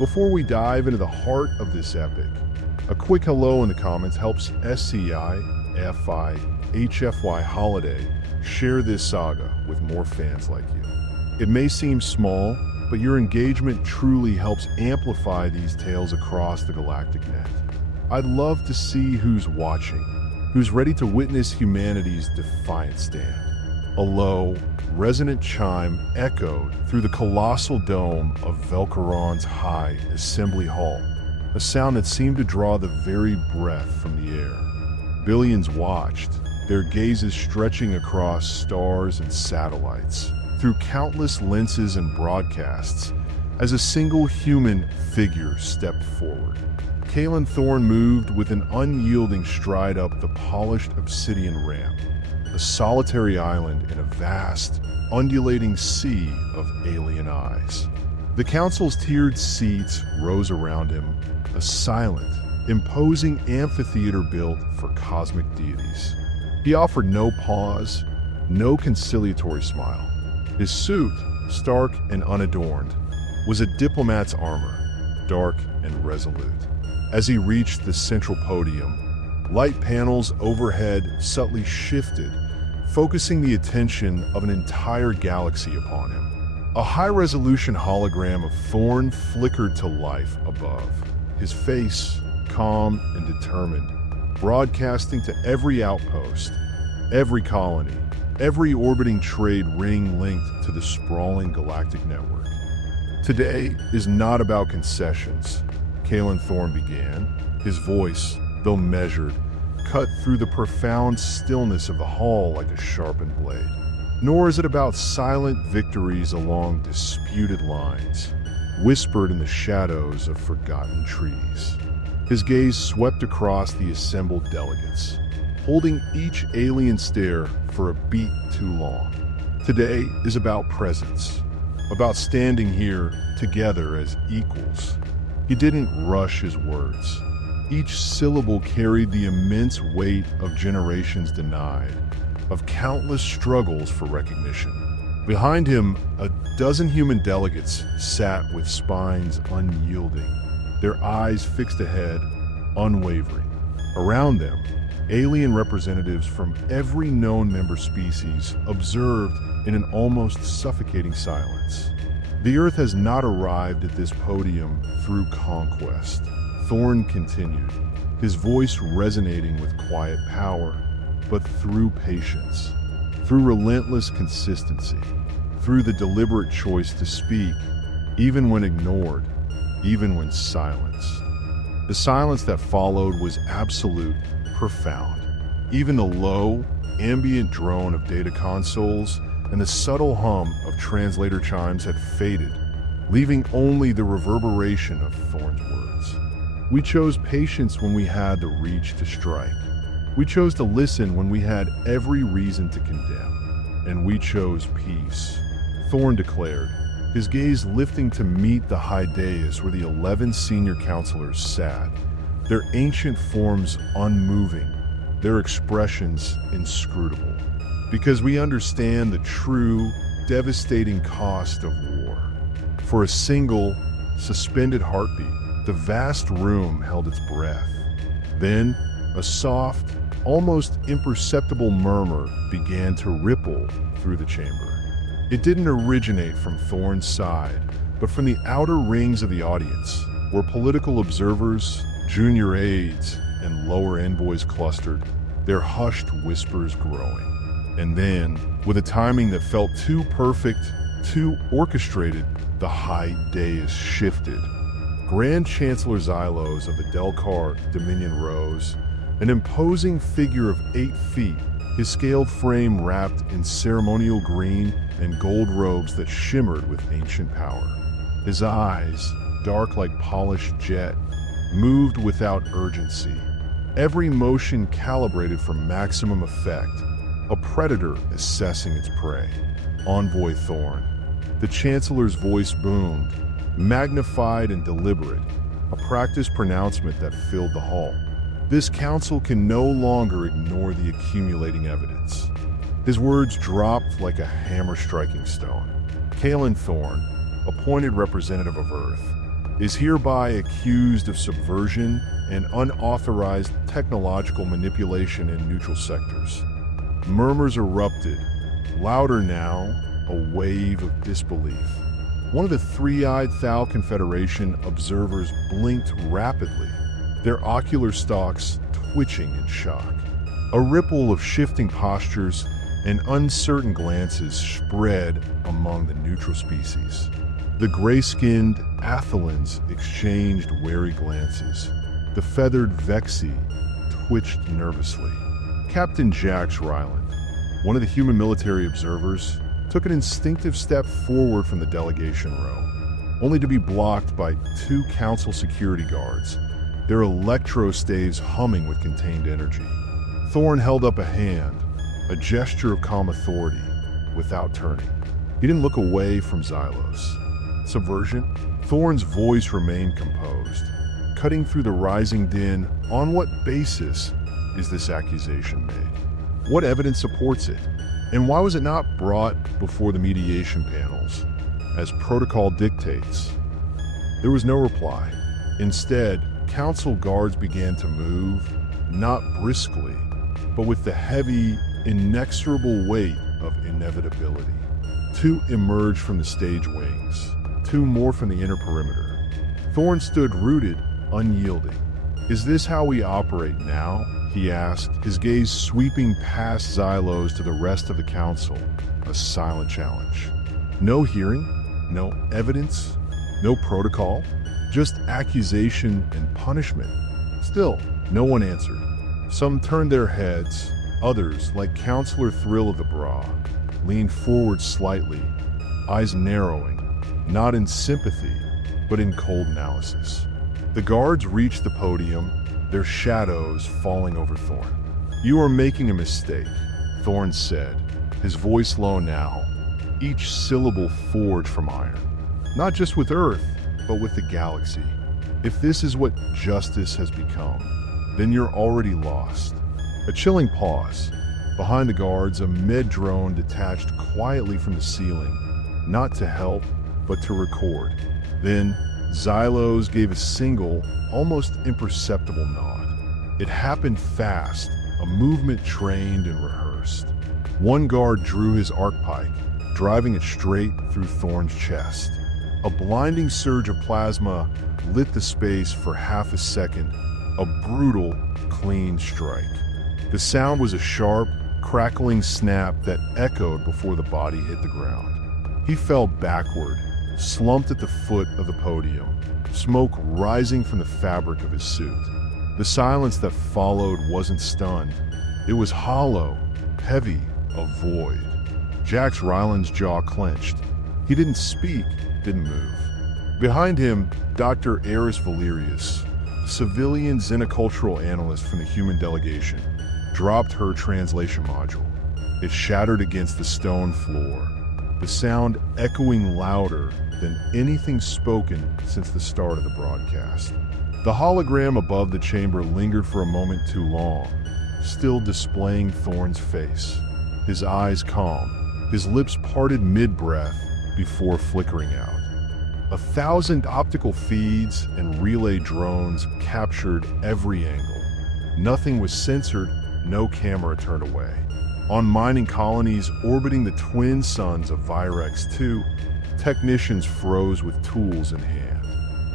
Before we dive into the heart of this epic, a quick hello in the comments helps Sci Fi HFY Holiday share this saga with more fans like you. It may seem small, but your engagement truly helps amplify these tales across the galactic net. I'd love to see who's watching, who's ready to witness humanity's defiant stand. A low, resonant chime echoed through the colossal dome of Velcaron's high assembly hall, a sound that seemed to draw the very breath from the air. Billions watched, their gazes stretching across stars and satellites, through countless lenses and broadcasts, as a single human figure stepped forward. Kaelen Thorne moved with an unyielding stride up the polished obsidian ramp, a solitary island in a vast, undulating sea of alien eyes. The council's tiered seats rose around him, a silent, imposing amphitheater built for cosmic deities. He offered no pause, no conciliatory smile. His suit, stark and unadorned, was a diplomat's armor, dark and resolute. As he reached the central podium, light panels overhead subtly shifted, focusing the attention of an entire galaxy upon him. A high-resolution hologram of Thorne flickered to life above, his face calm and determined, broadcasting to every outpost, every colony, every orbiting trade ring linked to the sprawling galactic network. Today is not about concessions, Kaelen Thorne began, his voice, though measured, cut through the profound stillness of the hall like a sharpened blade. Nor is it about silent victories along disputed lines, whispered in the shadows of forgotten treaties. His gaze swept across the assembled delegates, holding each alien stare for a beat too long. Today is about presence, about standing here together as equals. He didn't rush his words. Each syllable carried the immense weight of generations denied, of countless struggles for recognition. Behind him, a dozen human delegates sat with spines unyielding, their eyes fixed ahead, unwavering. Around them, alien representatives from every known member species observed in an almost suffocating silence. The Earth has not arrived at this podium through conquest. Thorne continued, his voice resonating with quiet power, but through patience, through relentless consistency, through the deliberate choice to speak, even when ignored, even when silenced. The silence that followed was absolute, profound. Even the low, ambient drone of data consoles and the subtle hum of translator chimes had faded, leaving only the reverberation of Thorne's words. We chose patience when we had the reach to strike. We chose to listen when we had every reason to condemn. And we chose peace, Thorne declared, his gaze lifting to meet the high dais where the 11 senior counselors sat, their ancient forms unmoving, their expressions inscrutable. Because we understand the true, devastating cost of war. For a single, suspended heartbeat, the vast room held its breath. Then, a soft, almost imperceptible murmur began to ripple through the chamber. It didn't originate from Thorne's side, but from the outer rings of the audience, where political observers, junior aides, and lower envoys clustered, their hushed whispers growing. And then, with a timing that felt too perfect, too orchestrated, the high dais shifted. Grand Chancellor Xylos of the Delcar Dominion rose, an imposing figure of 8 feet, his scaled frame wrapped in ceremonial green and gold robes that shimmered with ancient power. His eyes, dark like polished jet, moved without urgency, every motion calibrated for maximum effect, a predator assessing its prey. Envoy Thorne. The Chancellor's voice boomed, magnified and deliberate, a practiced pronouncement that filled the hall. This council can no longer ignore the accumulating evidence. His words dropped like a hammer striking stone. Kaelen Thorne, appointed representative of Earth, is hereby accused of subversion and unauthorized technological manipulation in neutral sectors. Murmurs erupted, louder now, a wave of disbelief. One of the three-eyed Thal Confederation observers blinked rapidly, their ocular stalks twitching in shock. A ripple of shifting postures and uncertain glances spread among the neutral species. The gray-skinned Athelans exchanged wary glances. The feathered Vexi twitched nervously. Captain Jax Ryland, one of the human military observers, took an instinctive step forward from the delegation row, only to be blocked by two council security guards, their electro staves humming with contained energy. Thorne held up a hand, a gesture of calm authority, without turning. He didn't look away from Xylos. Subversion? Thorne's voice remained composed, cutting through the rising din. On what basis is this accusation made? What evidence supports it? And why was it not brought before the mediation panels, as protocol dictates? There was no reply. Instead, council guards began to move, not briskly, but with the heavy, inexorable weight of inevitability. Two emerged from the stage wings, two more from the inner perimeter. Thorne stood rooted, unyielding. "Is this how we operate now?" he asked, his gaze sweeping past Xylos to the rest of the council, a silent challenge. No hearing, no evidence, no protocol, just accusation and punishment. Still, no one answered. Some turned their heads, others, like Counselor Thrill of the Bra, leaned forward slightly, eyes narrowing, not in sympathy, but in cold analysis. The guards reached the podium, their shadows falling over Thorne. "You are making a mistake," Thorne said, his voice low now, each syllable forged from iron. "Not just with Earth, but with the galaxy. If this is what justice has become, then you're already lost." A chilling pause. Behind the guards, a med-drone detached quietly from the ceiling, not to help, but to record. Then, Xylos gave a single, almost imperceptible nod. It happened fast, a movement trained and rehearsed. One guard drew his arc pike, driving it straight through Thorne's chest. A blinding surge of plasma lit the space for half a second, a brutal, clean strike. The sound was a sharp, crackling snap that echoed before the body hit the ground. He fell backward, slumped at the foot of the podium, smoke rising from the fabric of his suit. The silence that followed wasn't stunned. It was hollow, heavy, a void. Jax Ryland's jaw clenched. He didn't speak, didn't move. Behind him, Dr. Eris Valerius, civilian xenocultural analyst from the human delegation, dropped her translation module. It shattered against the stone floor, the sound echoing louder than anything spoken since the start of the broadcast. The hologram above the chamber lingered for a moment too long, still displaying Thorne's face, his eyes calm, his lips parted mid-breath before flickering out. 1,000 optical feeds and relay drones captured every angle. Nothing was censored, no camera turned away. On mining colonies orbiting the twin suns of Virex 2, technicians froze with tools in hand.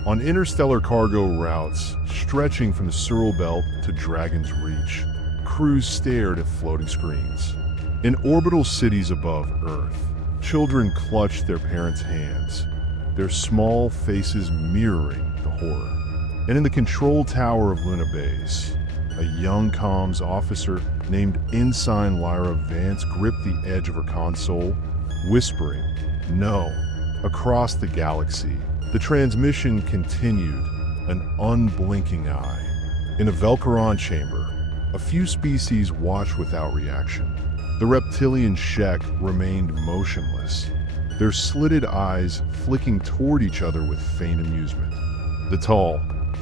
On interstellar cargo routes stretching from the Sural Belt to Dragon's Reach, crews stared at floating screens. In orbital cities above Earth, children clutched their parents' hands, their small faces mirroring the horror. And in the control tower of Luna Base, a young comms officer named Ensign Lyra Vance gripped the edge of her console, whispering, "No." Across the galaxy, the transmission continued, an unblinking eye. In a Velcaron chamber, a few species watched without reaction. The reptilian Shek remained motionless, their slitted eyes flicking toward each other with faint amusement. The tall,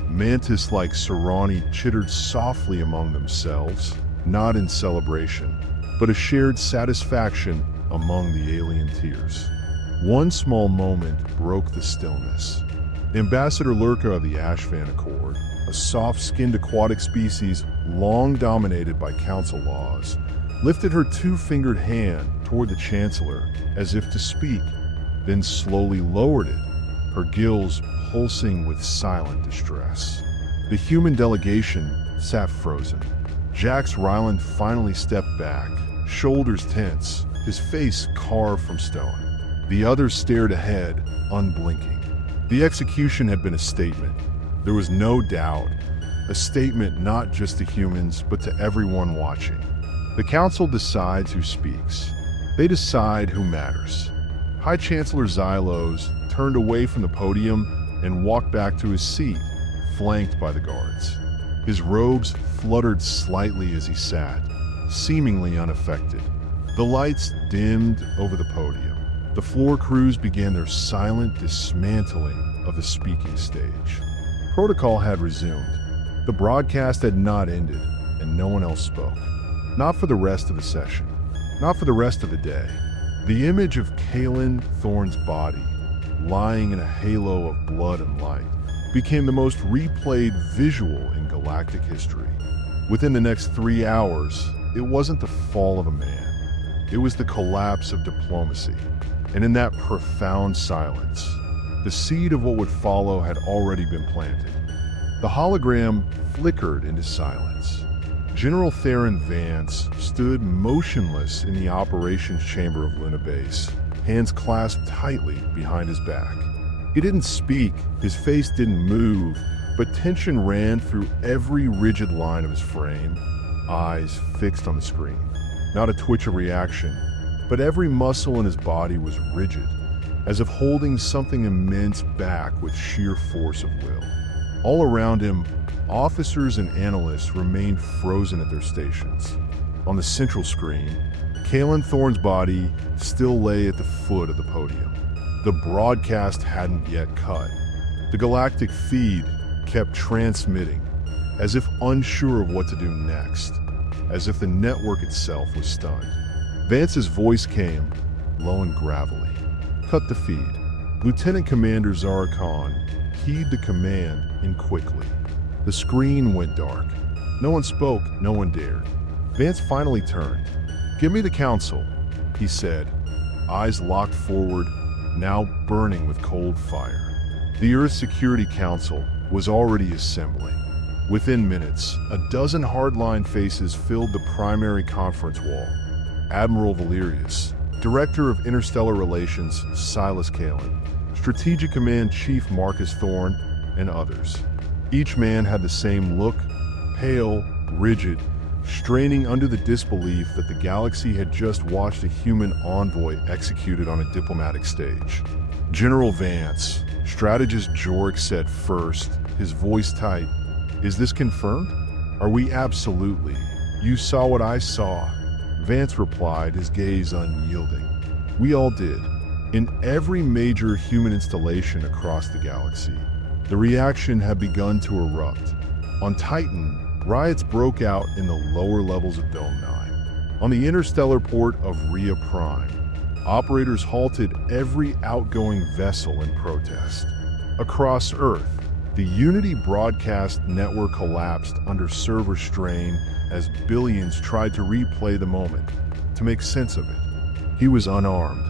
mantis-like Serani chittered softly among themselves, not in celebration, but a shared satisfaction among the alien tears. One small moment broke the stillness. Ambassador Lurka of the Ashvan Accord, a soft-skinned aquatic species long dominated by council laws, lifted her two-fingered hand toward the Chancellor as if to speak, then slowly lowered it, her gills pulsing with silent distress. The human delegation sat frozen. Jax Ryland finally stepped back, shoulders tense, his face carved from stone. The others stared ahead, unblinking. The execution had been a statement. There was no doubt. A statement not just to humans, but to everyone watching. The Council decides who speaks. They decide who matters. High Chancellor Xylos turned away from the podium and walked back to his seat, flanked by the guards. His robes fluttered slightly as he sat, seemingly unaffected. The lights dimmed over the podium. The floor crews began their silent dismantling of the speaking stage. Protocol had resumed. The broadcast had not ended, and no one else spoke. Not for the rest of the session. Not for the rest of the day. The image of Kaelen Thorne's body, lying in a halo of blood and light, became the most replayed visual in galactic history. Within the next 3 hours, it wasn't the fall of a man. It was the collapse of diplomacy. And in that profound silence, the seed of what would follow had already been planted. The hologram flickered into silence. General Theron Vance stood motionless in the operations chamber of Luna Base, hands clasped tightly behind his back. He didn't speak, his face didn't move, but tension ran through every rigid line of his frame, eyes fixed on the screen. Not a twitch of reaction, but every muscle in his body was rigid, as if holding something immense back with sheer force of will. All around him, officers and analysts remained frozen at their stations. On the central screen, Kaelen Thorne's body still lay at the foot of the podium. The broadcast hadn't yet cut. The galactic feed kept transmitting, as if unsure of what to do next, as if the network itself was stunned. Vance's voice came, low and gravelly. Cut the feed. Lieutenant Commander Zarakhan keyed the command in quickly. The screen went dark. No one spoke, no one dared. Vance finally turned. "Give me the council," he said, eyes locked forward, now burning with cold fire. The Earth Security Council was already assembling. Within minutes, a dozen hardline faces filled the primary conference wall. Admiral Valerius, Director of Interstellar Relations Silas Kaelen, Strategic Command Chief Marcus Thorne, and others. Each man had the same look, pale, rigid, straining under the disbelief that the galaxy had just watched a human envoy executed on a diplomatic stage. General Vance, strategist Jorek said first, his voice tight, "Is this confirmed? Are we absolutely? You saw what I saw." Vance replied, his gaze unyielding. "We all did. In every major human installation across the galaxy, the reaction had begun to erupt. On Titan, riots broke out in the lower levels of Dome 9. On the interstellar port of Rhea Prime, operators halted every outgoing vessel in protest. Across Earth, the Unity broadcast network collapsed under server strain as billions tried to replay the moment, to make sense of it. He was unarmed.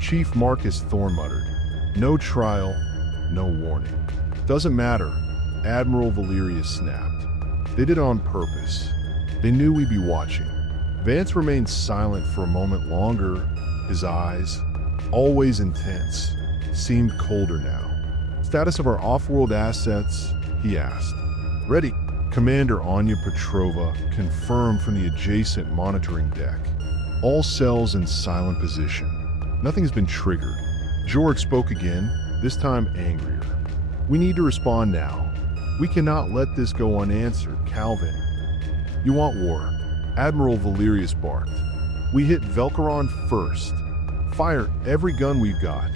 Chief Marcus Thorne muttered, "No trial, no warning." "Doesn't matter," Admiral Valerius snapped. "They did it on purpose. They knew we'd be watching." Vance remained silent for a moment longer. His eyes, always intense, seemed colder now. "Status of our off-world assets?" he asked. "Ready." Commander Anya Petrova confirmed from the adjacent monitoring deck. "All cells in silent position. Nothing's been triggered." Jorek spoke again, this time angrier. "We need to respond now. We cannot let this go unanswered, Calvin." "You want war?" Admiral Valerius barked. "We hit Velcaron first. Fire every gun we've got.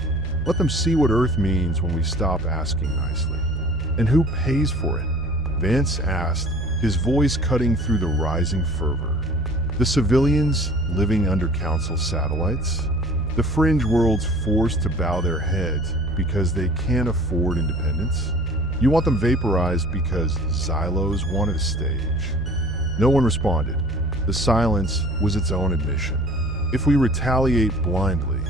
Let them see what Earth means when we stop asking nicely." "And who pays for it?" Vance asked, his voice cutting through the rising fervor. "The civilians living under Council satellites? The fringe worlds forced to bow their heads because they can't afford independence? You want them vaporized because Xylos wanted a stage? No one responded. The silence was its own admission. If we retaliate blindly,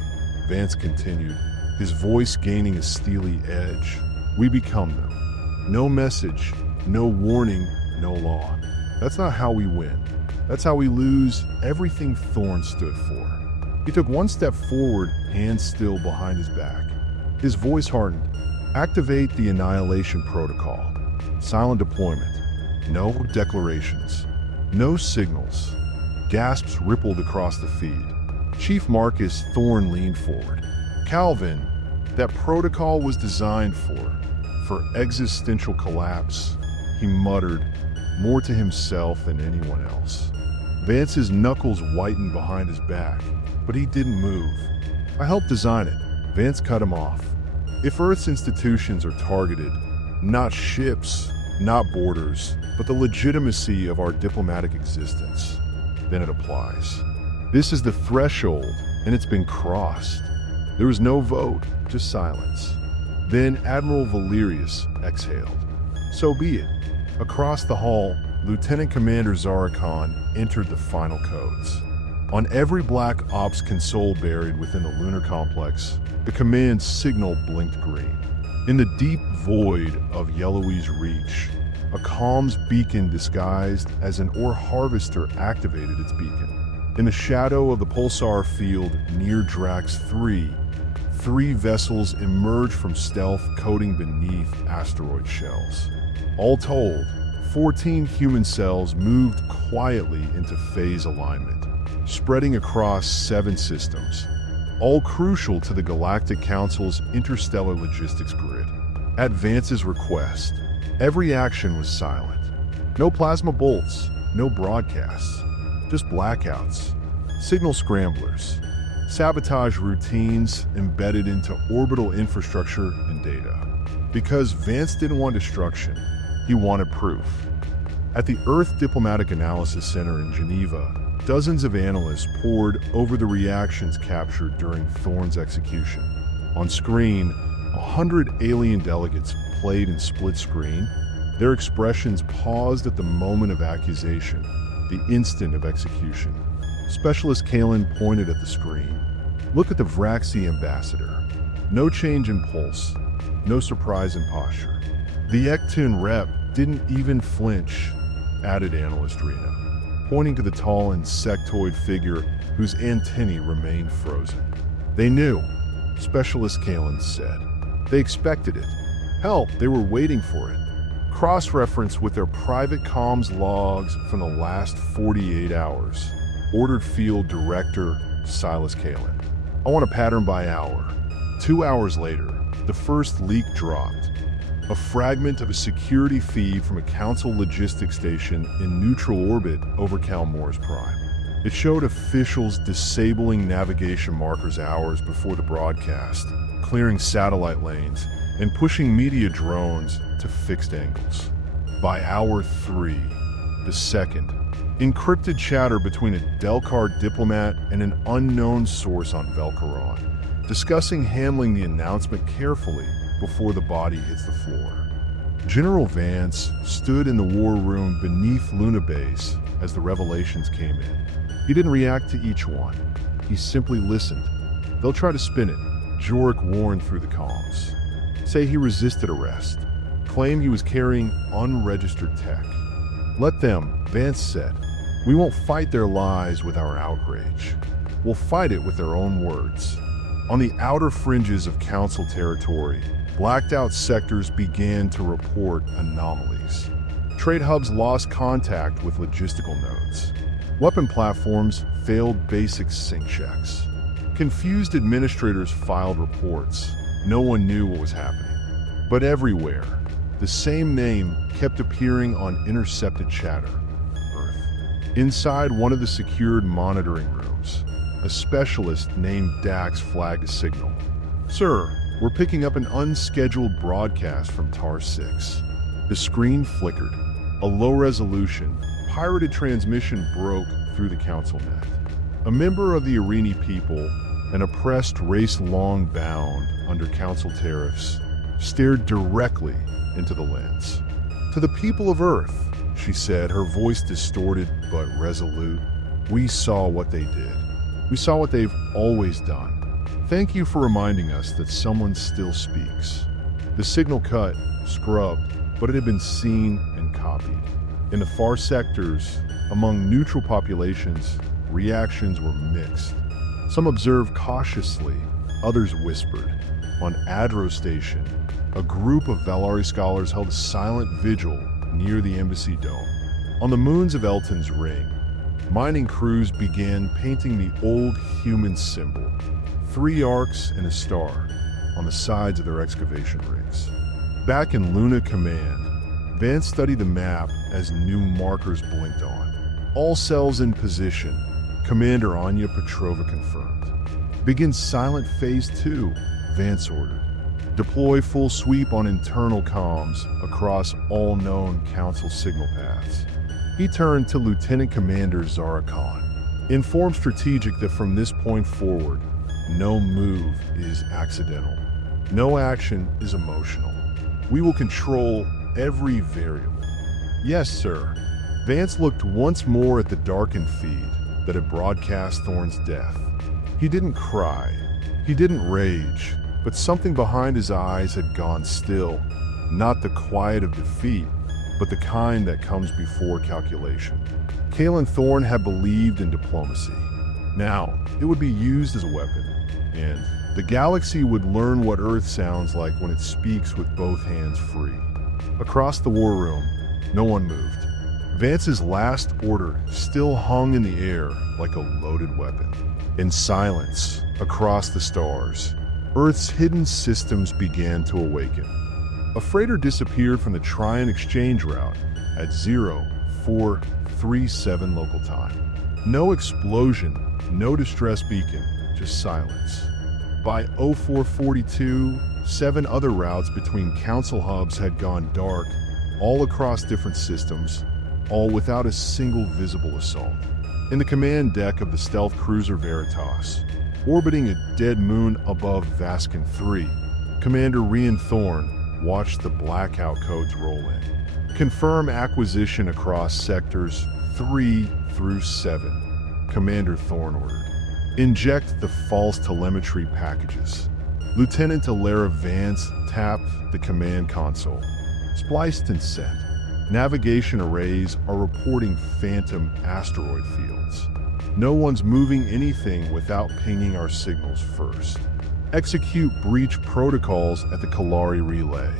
Vance continued, his voice gaining a steely edge, we become them. No message, no warning, no law. That's not how we win. That's how we lose everything Thorne stood for. He took one step forward, hands still behind his back. His voice hardened. Activate the Annihilation Protocol. Silent deployment. No declarations. No signals. Gasps rippled across the feed. Chief Marcus Thorne leaned forward. Calvin, that protocol was designed for existential collapse, he muttered, more to himself than anyone else. Vance's knuckles whitened behind his back, but he didn't move. I helped design it. Vance cut him off. If Earth's institutions are targeted, not ships, not borders, but the legitimacy of our diplomatic existence, then it applies. This is the threshold, and it's been crossed. There was no vote, just silence. Then Admiral Valerius exhaled. So be it. Across the hall, Lieutenant Commander Zarakhan entered the final codes. On every Black Ops console buried within the lunar complex, the command signal blinked green. In the deep void of Yellowy's reach, a comms beacon disguised as an ore harvester activated its beacon. In the shadow of the pulsar field near Drax 3, 3 vessels emerged from stealth coating beneath asteroid shells. All told, 14 human cells moved quietly into phase alignment, spreading across 7 systems, all crucial to the Galactic Council's interstellar logistics grid. At Vance's request, every action was silent. No plasma bolts, no broadcasts, just blackouts, signal scramblers, sabotage routines embedded into orbital infrastructure and data. Because Vance didn't want destruction, he wanted proof. At the Earth Diplomatic Analysis Center in Geneva, dozens of analysts pored over the reactions captured during Thorne's execution. On screen, 100 alien delegates played in split screen. Their expressions paused at the moment of accusation, the instant of execution. Specialist Kaelen pointed at the screen. Look at the Vraxi ambassador. No change in pulse, no surprise in posture. The Ectun rep didn't even flinch, added analyst Rena, pointing to the tall insectoid figure whose antennae remained frozen. They knew, Specialist Kaelen said. They expected it. Hell, they were waiting for it. Cross-reference with their private comms logs from the last 48 hours. Ordered Field Director Silas Kaelen. I want a pattern by hour. 2 hours later, the first leak dropped. A fragment of a security feed from a Council logistics station in neutral orbit over Calmores Prime. It showed officials disabling navigation markers hours before the broadcast, clearing satellite lanes, and pushing media drones to fixed angles. By hour 3, the second, encrypted chatter between a Delcar diplomat and an unknown source on Velcaron, discussing handling the announcement carefully before the body hits the floor. General Vance stood in the war room beneath Luna Base as the revelations came in. He didn't react to each one. He simply listened. They'll try to spin it, Jorik warned through the comms. Say he resisted arrest. Claim he was carrying unregistered tech. Let them, Vance said. We won't fight their lies with our outrage. We'll fight it with their own words. On the outer fringes of Council territory, blacked-out sectors began to report anomalies. Trade hubs lost contact with logistical nodes. Weapon platforms failed basic sync checks. Confused administrators filed reports. No one knew what was happening. But everywhere, the same name kept appearing on intercepted chatter. Earth. Inside one of the secured monitoring rooms, a specialist named Dax flagged a signal. Sir, we're picking up an unscheduled broadcast from TAR 6. The screen flickered. A low-resolution, pirated transmission broke through the council net. A member of the Irini people, an oppressed race long bound under council tariffs, stared directly into the lens. "To the people of Earth," she said, her voice distorted but resolute, "we saw what they did. We saw what they've always done. Thank you for reminding us that someone still speaks." The signal cut, scrubbed, but it had been seen and copied. In the far sectors, among neutral populations, reactions were mixed. Some observed cautiously, others whispered. On Adro Station, a group of Valari scholars held a silent vigil near the embassy dome. On the moons of Elton's ring, mining crews began painting the old human symbol, 3 arcs and a star, on the sides of their excavation rigs. Back in Luna Command, Vance studied the map as new markers blinked on. "All cells in position," Commander Anya Petrova confirmed. "Begin silent phase 2, Vance ordered. "Deploy full sweep on internal comms across all known Council signal paths." He turned to Lieutenant Commander Zara Khan. "Inform Strategic that from this point forward, no move is accidental. No action is emotional. We will control every variable." "Yes, sir." Vance looked once more at the darkened feed that had broadcast Thorne's death. He didn't cry. He didn't rage. But something behind his eyes had gone still. Not the quiet of defeat, but the kind that comes before calculation. Kaelen Thorne had believed in diplomacy. Now, it would be used as a weapon. And the galaxy would learn what Earth sounds like when it speaks with both hands free. Across the war room, no one moved. Vance's last order still hung in the air like a loaded weapon. In silence, across the stars, Earth's hidden systems began to awaken. A freighter disappeared from the Tryon exchange route at 0437 local time. No explosion, no distress beacon, just silence. By 0442, 7 other routes between council hubs had gone dark, all across different systems, all without a single visible assault. In the command deck of the stealth cruiser Veritas, orbiting a dead moon above Vascan 3, Commander Rian Thorne watched the blackout codes roll in. "Confirm acquisition across sectors 3 through 7, Commander Thorne ordered. "Inject the false telemetry packages." Lieutenant Alara Vance tapped the command console. "Spliced and sent. Navigation arrays are reporting phantom asteroid fields. No one's moving anything without pinging our signals first. Execute breach protocols at the Kalari relay.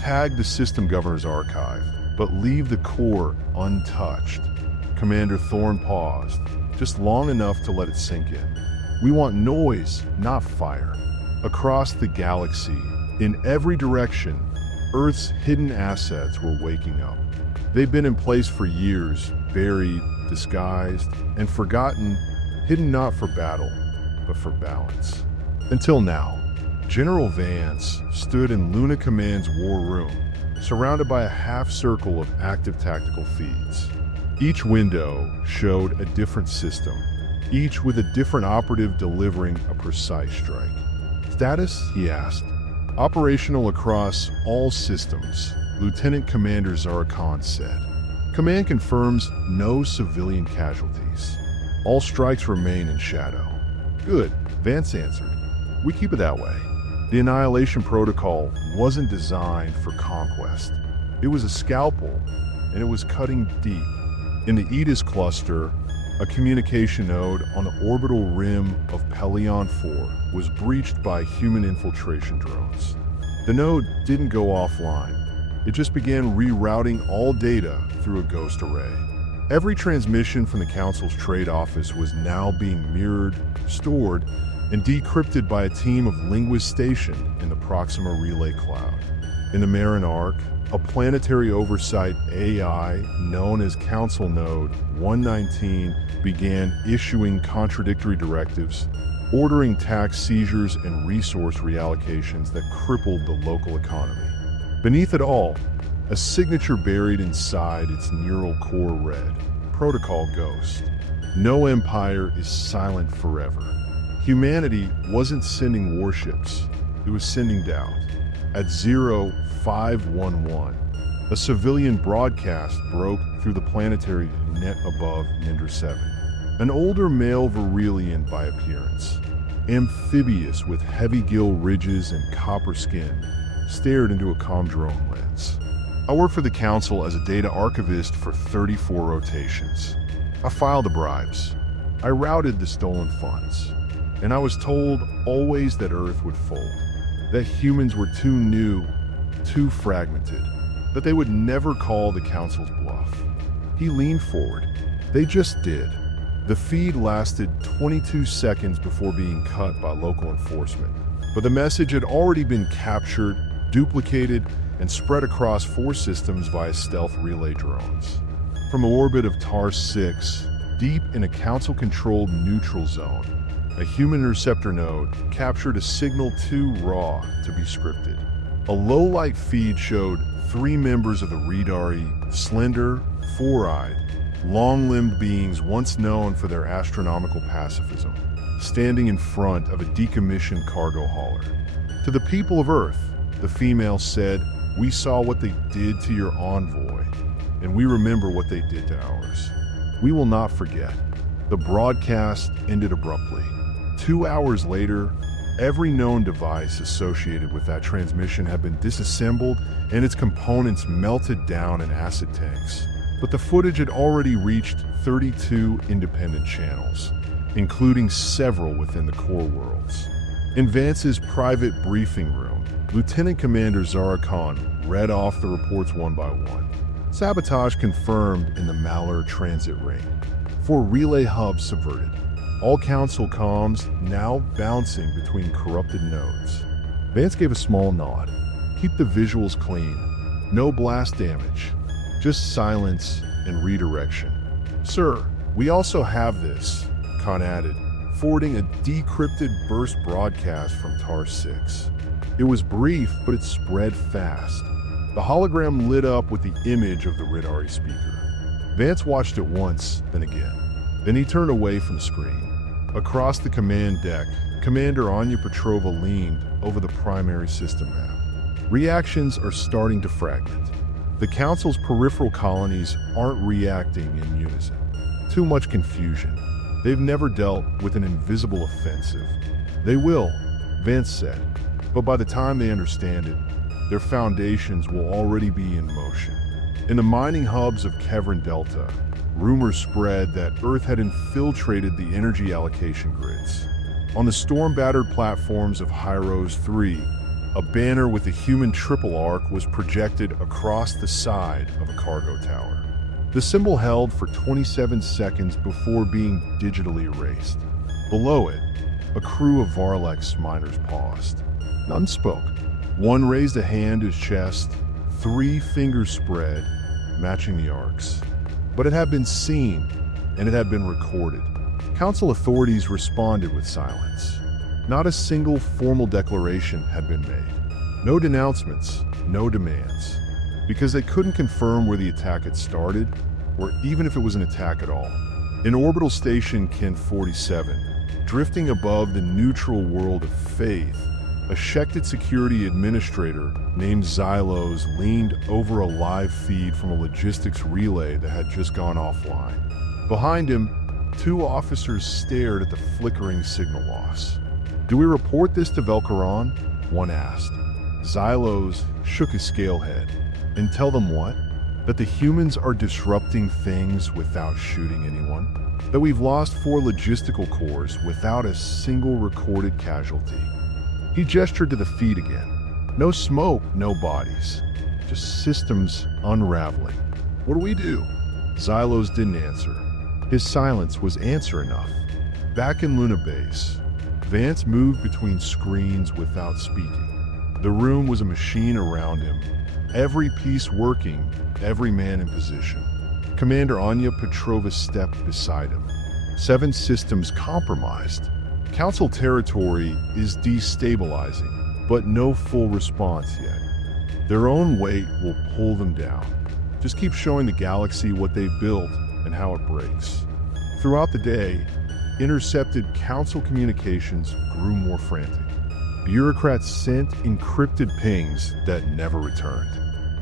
Tag the system governor's archive, but leave the core untouched." Commander Thorne paused, just long enough to let it sink in. "We want noise, not fire." Across the galaxy, in every direction, Earth's hidden assets were waking up. They'd been in place for years, buried, disguised, and forgotten, hidden not for battle, but for balance. Until now, General Vance stood in Luna Command's war room, surrounded by a half-circle of active tactical feeds. Each window showed a different system, each with a different operative delivering a precise strike. "Status?" he asked. "Operational across all systems," Lieutenant Commander Zara Khan said. "Command confirms no civilian casualties. All strikes remain in shadow." "Good," Vance answered. "We keep it that way." The Annihilation Protocol wasn't designed for conquest. It was a scalpel, and it was cutting deep. In the Edis cluster, a communication node on the orbital rim of Pelion 4 was breached by human infiltration drones. The node didn't go offline. It just began rerouting all data through a ghost array. Every transmission from the Council's trade office was now being mirrored, stored, and decrypted by a team of linguists stationed in the Proxima Relay Cloud. In the Marin Arc, a planetary oversight AI known as Council Node 119 began issuing contradictory directives, ordering tax seizures and resource reallocations that crippled the local economy. Beneath it all, a signature buried inside its neural core read, "Protocol Ghost. No empire is silent forever. Humanity wasn't sending warships, it was sending doubt. At 0511, a civilian broadcast broke through the planetary net above Nindra 7. An older male Virelian by appearance, amphibious with heavy gill ridges and copper skin, stared into a comm drone lens. I worked for the Council as a data archivist for 34 rotations. I filed the bribes. I routed the stolen funds. And I was told always that Earth would fold, that humans were too new, too fragmented, that they would never call the Council's bluff. He leaned forward. They just did. The feed lasted 22 seconds before being cut by local enforcement. But the message had already been captured, duplicated, and spread across 4 systems via stealth relay drones. From the orbit of TAR-6, deep in a Council-controlled neutral zone, a human interceptor node captured a signal too raw to be scripted. A low-light feed showed 3 members of the Readari, slender, 4-eyed, long-limbed beings once known for their astronomical pacifism, standing in front of a decommissioned cargo hauler. To the people of Earth, the female said, "We saw what they did to your envoy, and we remember what they did to ours. We will not forget." The broadcast ended abruptly. 2 hours later, every known device associated with that transmission had been disassembled and its components melted down in acid tanks. But the footage had already reached 32 independent channels, including several within the core worlds. In Vance's private briefing room, Lieutenant Commander Zara Khan read off the reports one by one. Sabotage confirmed in the Malur transit ring. 4 relay hubs subverted. All Council comms now bouncing between corrupted nodes. Vance gave a small nod. Keep the visuals clean. No blast damage. Just silence and redirection. Sir, we also have this, Khan added, forwarding a decrypted burst broadcast from TAR-6. It was brief, but it spread fast. The hologram lit up with the image of the Readari speaker. Vance watched it once, then again. Then he turned away from the screen. Across the command deck, Commander Anya Petrova leaned over the primary system map. Reactions are starting to fragment. The Council's peripheral colonies aren't reacting in unison. Too much confusion. They've never dealt with an invisible offensive. They will, Vance said, but by the time they understand it, their foundations will already be in motion. In the mining hubs of Kevrin Delta, rumors spread that Earth had infiltrated the energy allocation grids. On the storm-battered platforms of Hyros 3, a banner with a human triple arc was projected across the side of a cargo tower. The symbol held for 27 seconds before being digitally erased. Below it, a crew of Varlex miners paused. None spoke. One raised a hand to his chest, 3 fingers spread, matching the arcs. But it had been seen, and it had been recorded. Council authorities responded with silence. Not a single formal declaration had been made. No denouncements, no demands. Because they couldn't confirm where the attack had started, or even if it was an attack at all. In orbital station Kin 47, drifting above the neutral world of Faith, a Shekted security administrator named Xylos leaned over a live feed from a logistics relay that had just gone offline. Behind him, 2 officers stared at the flickering signal loss. "Do we report this to Velkaran?" one asked. Xylos shook his scale head. "And tell them what? That the humans are disrupting things without shooting anyone? That we've lost 4 logistical cores without a single recorded casualty?" He gestured to the feed again. No smoke, no bodies. Just systems unraveling. "What do we do?" Xylos didn't answer. His silence was answer enough. Back in Luna Base, Vance moved between screens without speaking. The room was a machine around him, every piece working, every man in position. Commander Anya Petrova stepped beside him. 7 systems compromised. Council territory is destabilizing, but no full response yet. Their own weight will pull them down. Just keep showing the galaxy what they built and how it breaks. Throughout the day, intercepted council communications grew more frantic. Bureaucrats sent encrypted pings that never returned.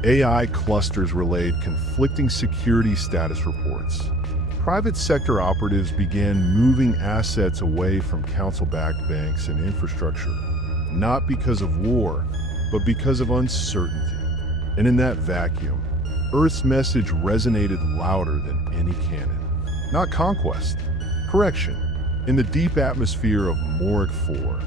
AI clusters relayed conflicting security status reports. Private sector operatives began moving assets away from council-backed banks and infrastructure, not because of war, but because of uncertainty. And in that vacuum, Earth's message resonated louder than any cannon. Not conquest, correction. In the deep atmosphere of Morik 4,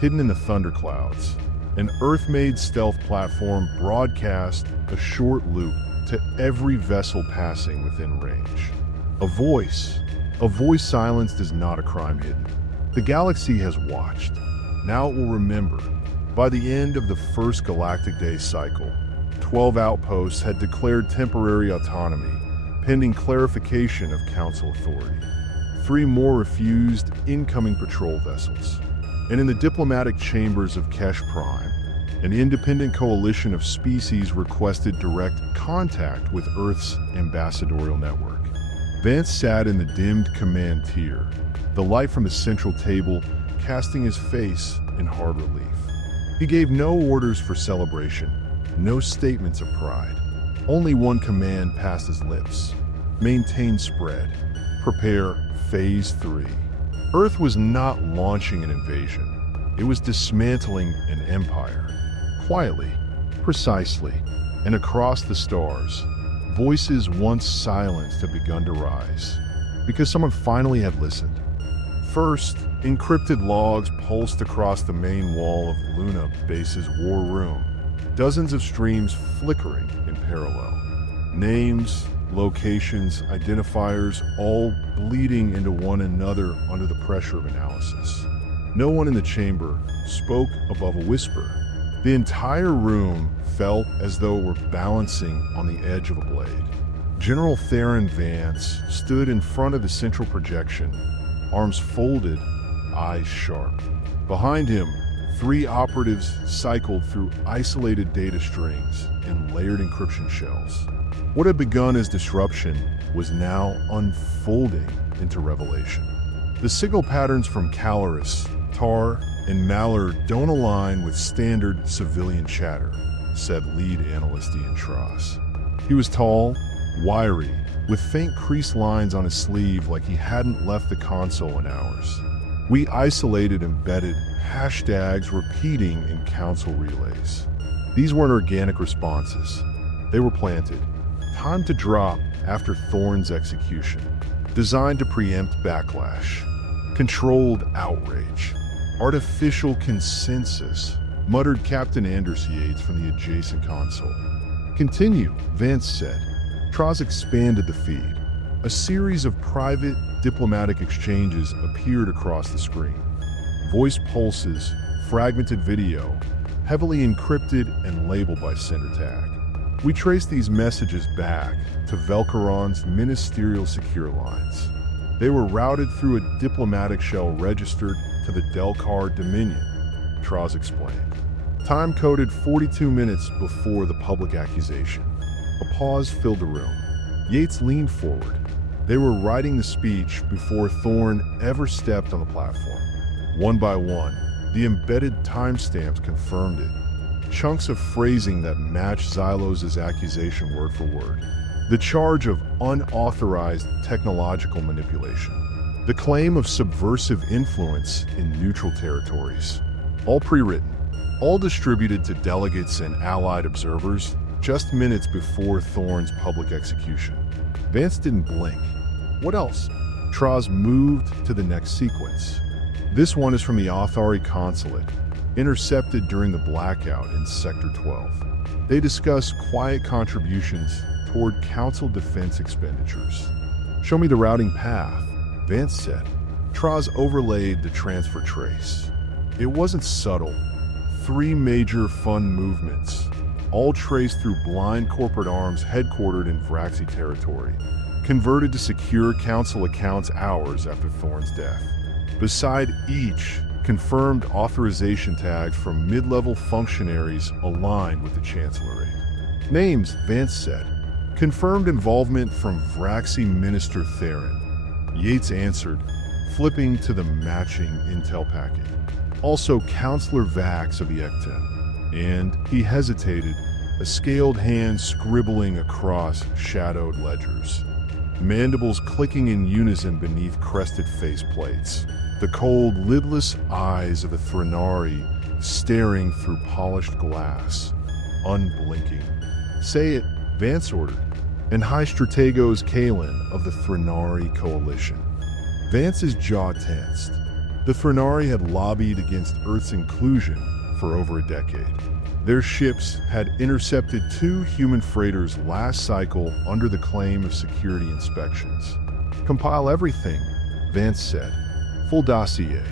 hidden in the thunderclouds, an Earth-made stealth platform broadcast a short loop to every vessel passing within range. A voice silenced is not a crime hidden. The galaxy has watched. Now it will remember. By the end of the first Galactic Day cycle, 12 outposts had declared temporary autonomy, pending clarification of Council authority. 3 more refused incoming patrol vessels. And in the diplomatic chambers of Kesh Prime, an independent coalition of species requested direct contact with Earth's ambassadorial network. Vance sat in the dimmed command tier, the light from the central table casting his face in hard relief. He gave no orders for celebration, no statements of pride. Only one command passed his lips. Maintain spread. Prepare Phase 3. Earth was not launching an invasion. It was dismantling an empire. Quietly, precisely, and across the stars, voices once silenced had begun to rise, because someone finally had listened. First, encrypted logs pulsed across the main wall of Luna Base's war room, dozens of streams flickering in parallel. Names, locations, identifiers, all bleeding into one another under the pressure of analysis. No one in the chamber spoke above a whisper. The entire room felt as though it were balancing on the edge of a blade. General Theron Vance stood in front of the central projection, arms folded, eyes sharp. Behind him, 3 operatives cycled through isolated data strings and layered encryption shells. What had begun as disruption was now unfolding into revelation. The signal patterns from Caloris, Tar, and Mallard don't align with standard civilian chatter, said lead analyst Ian Tross. He was tall, wiry, with faint crease lines on his sleeve like he hadn't left the console in hours. We isolated embedded hashtags repeating in council relays. These weren't organic responses. They were planted. Time to drop after Thorne's execution. Designed to preempt backlash. Controlled outrage. Artificial consensus, muttered Captain Anders Yates from the adjacent console. Continue, Vance said. Tross expanded the feed. A series of private diplomatic exchanges appeared across the screen. Voice pulses, fragmented video, heavily encrypted and labeled by sender tag. We traced these messages back to Velcaron's ministerial secure lines. They were routed through a diplomatic shell registered to the Delcar Dominion, Tross explained. Time coded 42 minutes before the public accusation. A pause filled the room. Yates leaned forward. They were writing the speech before Thorne ever stepped on the platform. One by one, the embedded timestamps confirmed it. Chunks of phrasing that matched Xylos' accusation word for word. The charge of unauthorized technological manipulation. The claim of subversive influence in neutral territories. All pre-written, all distributed to delegates and allied observers just minutes before Thorne's public execution. Vance didn't blink. What else? Tross moved to the next sequence. This one is from the Authari Consulate, intercepted during the blackout in Sector 12. They discuss quiet contributions toward Council defense expenditures. Show me the routing path, Vance said. Tross overlaid the transfer trace. It wasn't subtle. 3 major fund movements, all traced through blind corporate arms headquartered in Vraxi territory, converted to secure council accounts hours after Thorne's death. Beside each, confirmed authorization tags from mid-level functionaries aligned with the Chancellery. Names, Vance said. Confirmed involvement from Vraxi Minister Theron. Yates answered, flipping to the matching intel packet. Also, Counselor Vax of the Ekten. And he hesitated, a scaled hand scribbling across shadowed ledgers. Mandibles clicking in unison beneath crested faceplates. The cold, lidless eyes of the Threnari staring through polished glass, unblinking. "Say it," Vance ordered, and High Strategos Kaelen of the Threnari Coalition. Vance's jaw tensed. The Threnari had lobbied against Earth's inclusion for over a decade. Their ships had intercepted 2 human freighters last cycle under the claim of security inspections. "Compile everything," Vance said. "Full dossier,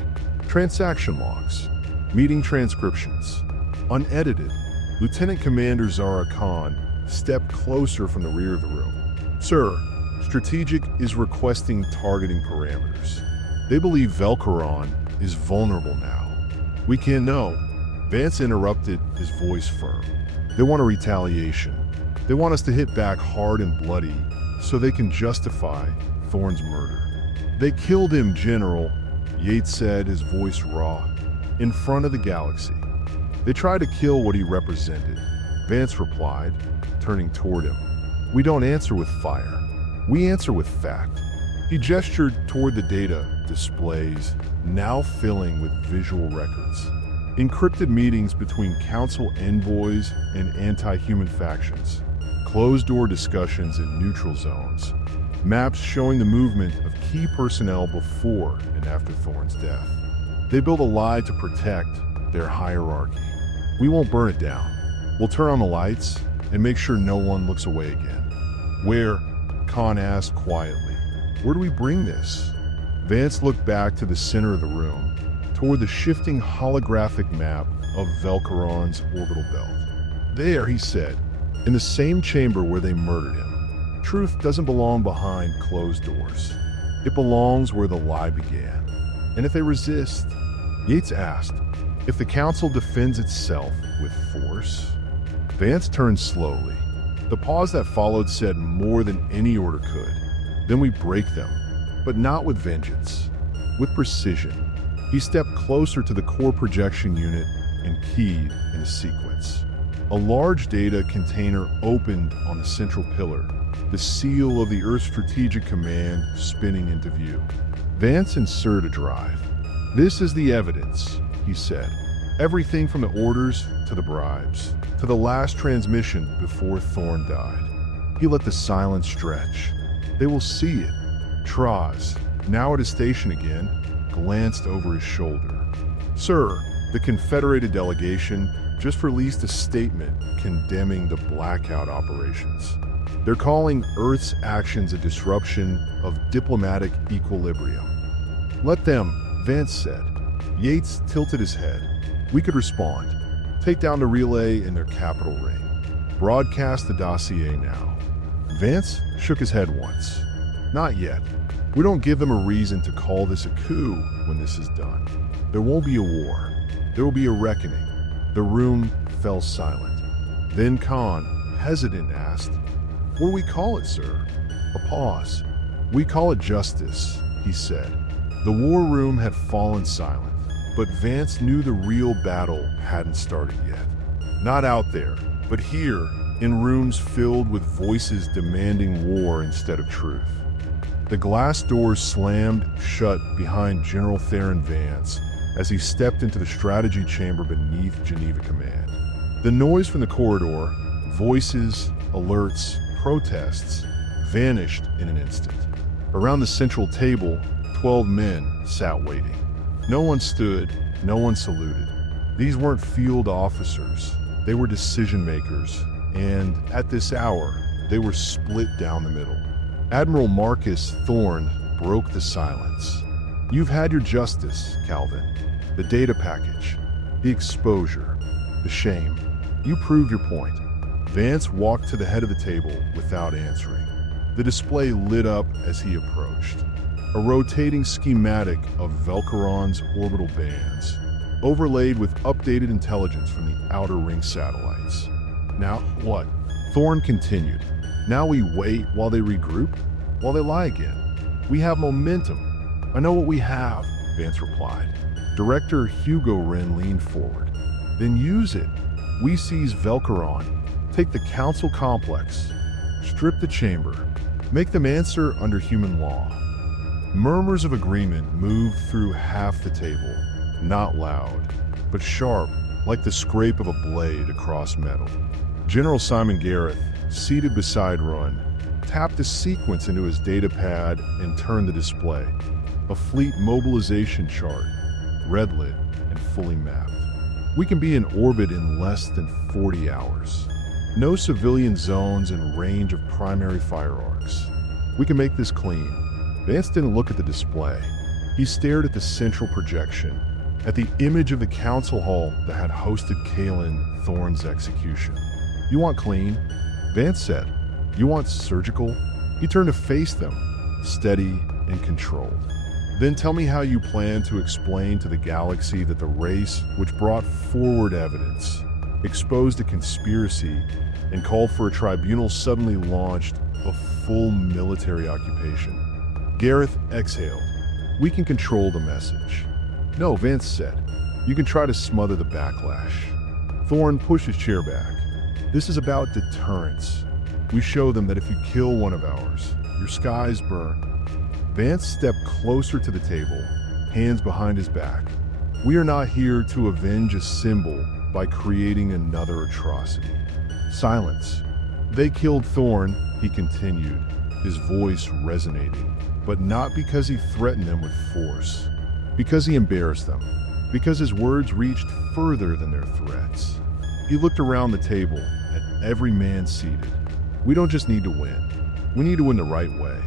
transaction logs, meeting transcriptions." Unedited, Lieutenant Commander Zara Khan stepped closer from the rear of the room. "Sir, Strategic is requesting targeting parameters. They believe Velkaron is vulnerable now." "We can't know." Vance interrupted, his voice firm. "They want a retaliation. They want us to hit back hard and bloody so they can justify Thorne's murder." "They killed him, General," Yates said, his voice raw, "in front of the galaxy. They tried to kill what he represented," Vance replied, turning toward him. "We don't answer with fire. We answer with fact." He gestured toward the data displays, now filling with visual records. Encrypted meetings between Council envoys and anti-human factions. Closed-door discussions in neutral zones. Maps showing the movement of key personnel before and after Thorne's death. They built a lie to protect their hierarchy. "We won't burn it down. We'll turn on the lights and make sure no one looks away again." "Where?" Khan asked quietly. "Where do we bring this?" Vance looked back to the center of the room, toward the shifting holographic map of Velkaron's orbital belt. "There," he said, "in the same chamber where they murdered him. Truth doesn't belong behind closed doors. It belongs where the lie began. And if they resist," Yates asked, "if the Council defends itself with force?" Vance turned slowly. The pause that followed said more than any order could. "Then we break them, but not with vengeance, with precision." He stepped closer to the core projection unit and keyed in a sequence. A large data container opened on the central pillar, the seal of the Earth Strategic Command spinning into view. Vance inserted a drive. "This is the evidence," he said. "Everything from the orders to the bribes, to the last transmission before Thorne died." He let the silence stretch. "They will see it." Traz, now at his station again, glanced over his shoulder. "Sir, the Confederated delegation just released a statement condemning the blackout operations. They're calling Earth's actions a disruption of diplomatic equilibrium." "Let them," Vance said. Yates tilted his head. "We could respond. Take down the relay in their capital ring. Broadcast the dossier now." Vance shook his head once. "Not yet. We don't give them a reason to call this a coup when this is done. There won't be a war. There will be a reckoning." The room fell silent. Then Khan, hesitant, asked, "What do we call it, sir?" A pause. "We call it justice," he said. The war room had fallen silent, but Vance knew the real battle hadn't started yet. Not out there, but here, in rooms filled with voices demanding war instead of truth. The glass doors slammed shut behind General Theron Vance as he stepped into the strategy chamber beneath Geneva Command. The noise from the corridor, voices, alerts, protests, vanished in an instant. Around the central table, 12 men sat waiting. No one stood, no one saluted. These weren't field officers, they were decision makers, and at this hour, they were split down the middle. Admiral Marcus Thorne broke the silence. "You've had your justice, Calvin. The data package, the exposure, the shame. You proved your point." Vance walked to the head of the table without answering. The display lit up as he approached. A rotating schematic of Velkaron's orbital bands, overlaid with updated intelligence from the Outer Ring satellites. "Now what?" Thorne continued. "Now we wait while they regroup, while they lie again. We have momentum. I know what we have, Vance replied. Director Hugo Wren leaned forward. Then use it. We seize Velcaron, take the council complex, strip the chamber, make them answer under human law. Murmurs of agreement moved through half the table, not loud, but sharp, like the scrape of a blade across metal. General Simon Gareth, seated beside Run, tapped a sequence into his data pad and turned the display. A fleet mobilization chart, red-lit and fully mapped. We can be in orbit in less than 40 hours. No civilian zones in range of primary fire arcs. We can make this clean. Vance didn't look at the display. He stared at the central projection, at the image of the council hall that had hosted Kaelen Thorne's execution. You want clean? Vance said. You want surgical? He turned to face them, steady and controlled. Then tell me how you plan to explain to the galaxy that the race which brought forward evidence, exposed a conspiracy, and called for a tribunal suddenly launched a full military occupation. Gareth exhaled. We can control the message. No, Vance said. You can try to smother the backlash. Thorne pushed his chair back. This is about deterrence. We show them that if you kill one of ours, your skies burn. Vance stepped closer to the table, hands behind his back. We are not here to avenge a symbol by creating another atrocity. Silence. They killed Thorne, he continued, his voice resonating, but not because he threatened them with force, because he embarrassed them, because his words reached further than their threats. He looked around the table at every man seated. We don't just need to win. We need to win the right way.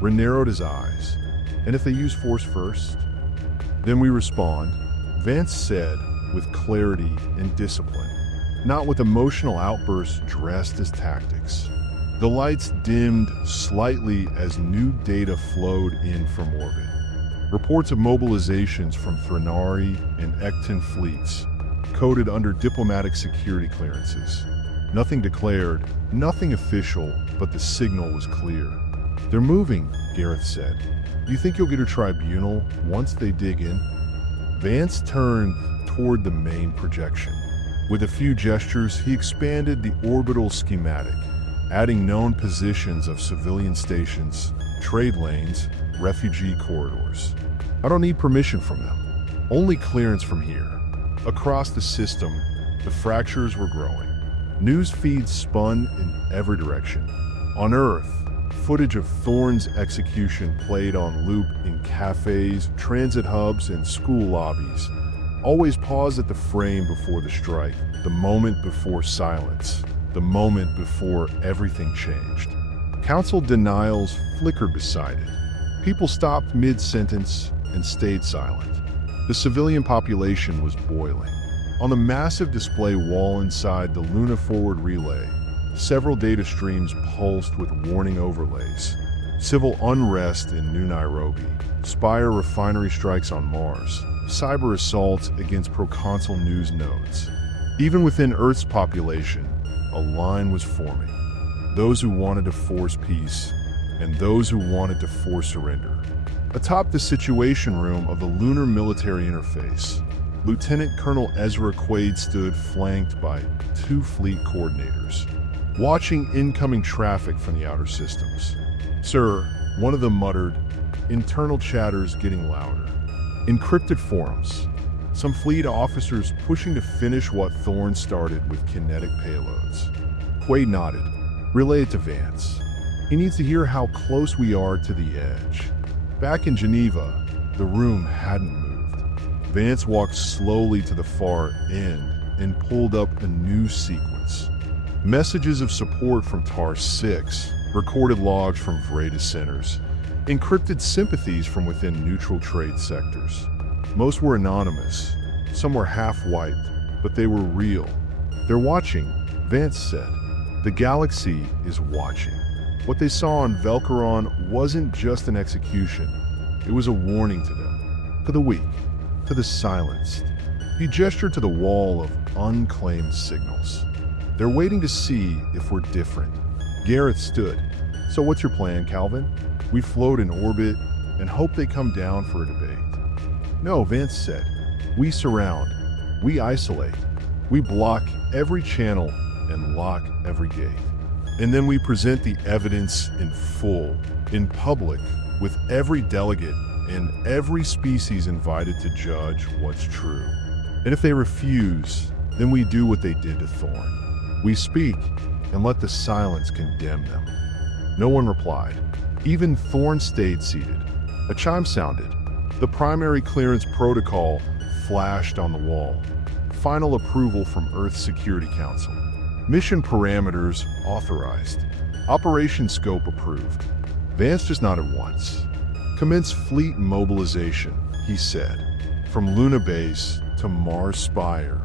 Ren narrowed his eyes. And if they use force first? Then we respond, Vance said, with clarity and discipline, not with emotional outbursts dressed as tactics. The lights dimmed slightly as new data flowed in from orbit. Reports of mobilizations from Threnari and Ecton fleets, coded under diplomatic security clearances. Nothing declared, nothing official, but the signal was clear. They're moving, Gareth said. Do you think you'll get a tribunal once they dig in? Vance turned toward the main projection. With a few gestures, he expanded the orbital schematic, adding known positions of civilian stations, trade lanes, refugee corridors. I don't need permission from them, only clearance from here. Across the system, the fractures were growing. News feeds spun in every direction. On Earth, footage of Thorne's execution played on loop in cafes, transit hubs, and school lobbies. Always pause at the frame before the strike, the moment before silence, the moment before everything changed. Council denials flickered beside it. People stopped mid-sentence and stayed silent. The civilian population was boiling. On the massive display wall inside the Luna forward relay, several data streams pulsed with warning overlays. Civil unrest in New Nairobi, Spire refinery strikes on Mars, cyber assaults against proconsul news nodes. Even within Earth's population, a line was forming. Those who wanted to force peace, and those who wanted to force surrender. Atop the Situation Room of the Lunar Military Interface, Lieutenant Colonel Ezra Quaid stood flanked by 2 fleet coordinators, watching incoming traffic from the outer systems. Sir, one of them muttered, internal chatters getting louder. Encrypted forums. Some fleet officers pushing to finish what Thorne started with kinetic payloads. Quaid nodded, relayed to Vance. He needs to hear how close we are to the edge. Back in Geneva, the room hadn't moved. Vance walked slowly to the far end and pulled up a new sequence. Messages of support from TAR-6, recorded logs from Vreda centers, encrypted sympathies from within neutral trade sectors. Most were anonymous, some were half-wiped, but they were real. They're watching, Vance said. The galaxy is watching. What they saw on Velcaron wasn't just an execution. It was a warning to them, to the weak, to the silenced. He gestured to the wall of unclaimed signals. They're waiting to see if we're different. Gareth stood. So what's your plan, Calvin? We float in orbit, and hope they come down for a debate. No, Vance said, we surround, we isolate, we block every channel and lock every gate. And then we present the evidence in full, in public, with every delegate and every species invited to judge what's true. And if they refuse, then we do what they did to Thorne. We speak and let the silence condemn them. No one replied. Even Thorne stayed seated. A chime sounded. The primary clearance protocol flashed on the wall. Final approval from Earth Security Council. Mission parameters authorized. Operation scope approved. Vance just nodded once. Commence fleet mobilization, he said. From Luna Base to Mars Spire,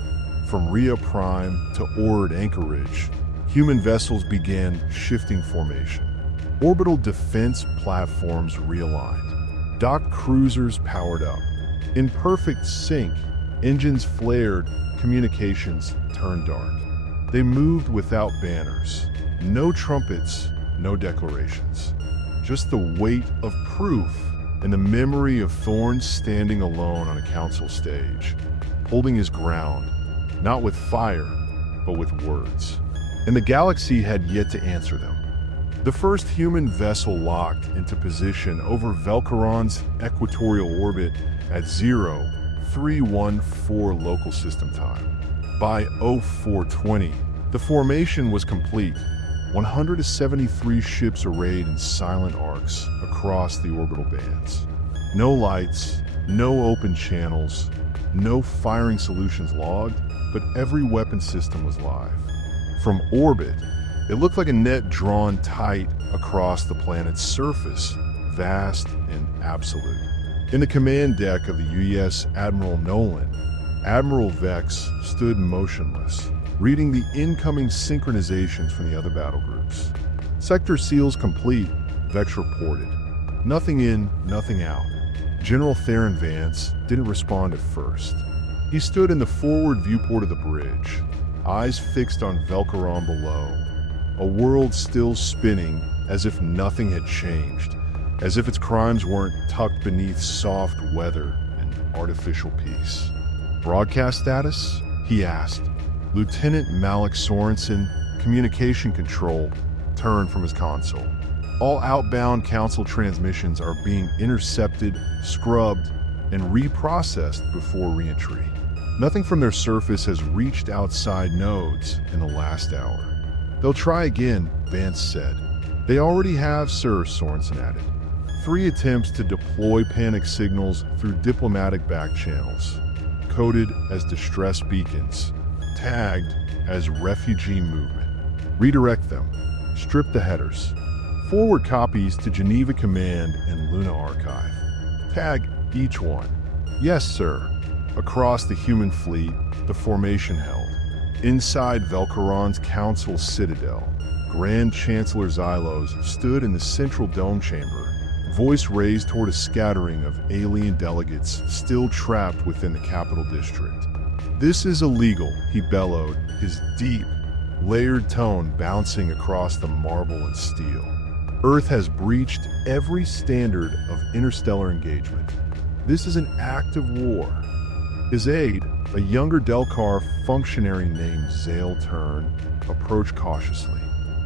from Rhea Prime to Ord Anchorage, human vessels began shifting formation. Orbital defense platforms realigned. Docked cruisers powered up. In perfect sync, engines flared, communications turned dark. They moved without banners. No trumpets, no declarations. Just the weight of proof and the memory of Thorne standing alone on a council stage, holding his ground, not with fire, but with words. And the galaxy had yet to answer them. The first human vessel locked into position over Velcaron's equatorial orbit at 0314 local system time. By 0420, the formation was complete. 173 ships arrayed in silent arcs across the orbital bands. No lights, no open channels, no firing solutions logged, but every weapon system was live. From orbit, it looked like a net drawn tight across the planet's surface, vast and absolute. In the command deck of the UES Admiral Nolan, Admiral Vex stood motionless, reading the incoming synchronizations from the other battle groups. Sector seals complete, Vex reported. Nothing in, nothing out. General Theron Vance didn't respond at first. He stood in the forward viewport of the bridge, eyes fixed on Velcaron below, a world still spinning as if nothing had changed, as if its crimes weren't tucked beneath soft weather and artificial peace. Broadcast status? He asked. Lieutenant Malik Sorensen, Communication Control, turned from his console. All outbound council transmissions are being intercepted, scrubbed, and reprocessed before re-entry. Nothing from their surface has reached outside nodes in the last hour. They'll try again, Vance said. They already have, sir, Sorensen added. 3 attempts to deploy panic signals through diplomatic back channels, coded as distress beacons, tagged as refugee movement. Redirect them. Strip the headers. Forward copies to Geneva Command and Luna Archive. Tag each one. Yes, sir. Across the human fleet, the formation held. Inside Velcaron's council citadel, Grand Chancellor Xylos stood in the central dome chamber, voice raised toward a scattering of alien delegates still trapped within the capital district. This is illegal, he bellowed, his deep, layered tone bouncing across the marble and steel. Earth has breached every standard of interstellar engagement. This is an act of war. His aide, a younger Delcar functionary named Zale Turn, approached cautiously.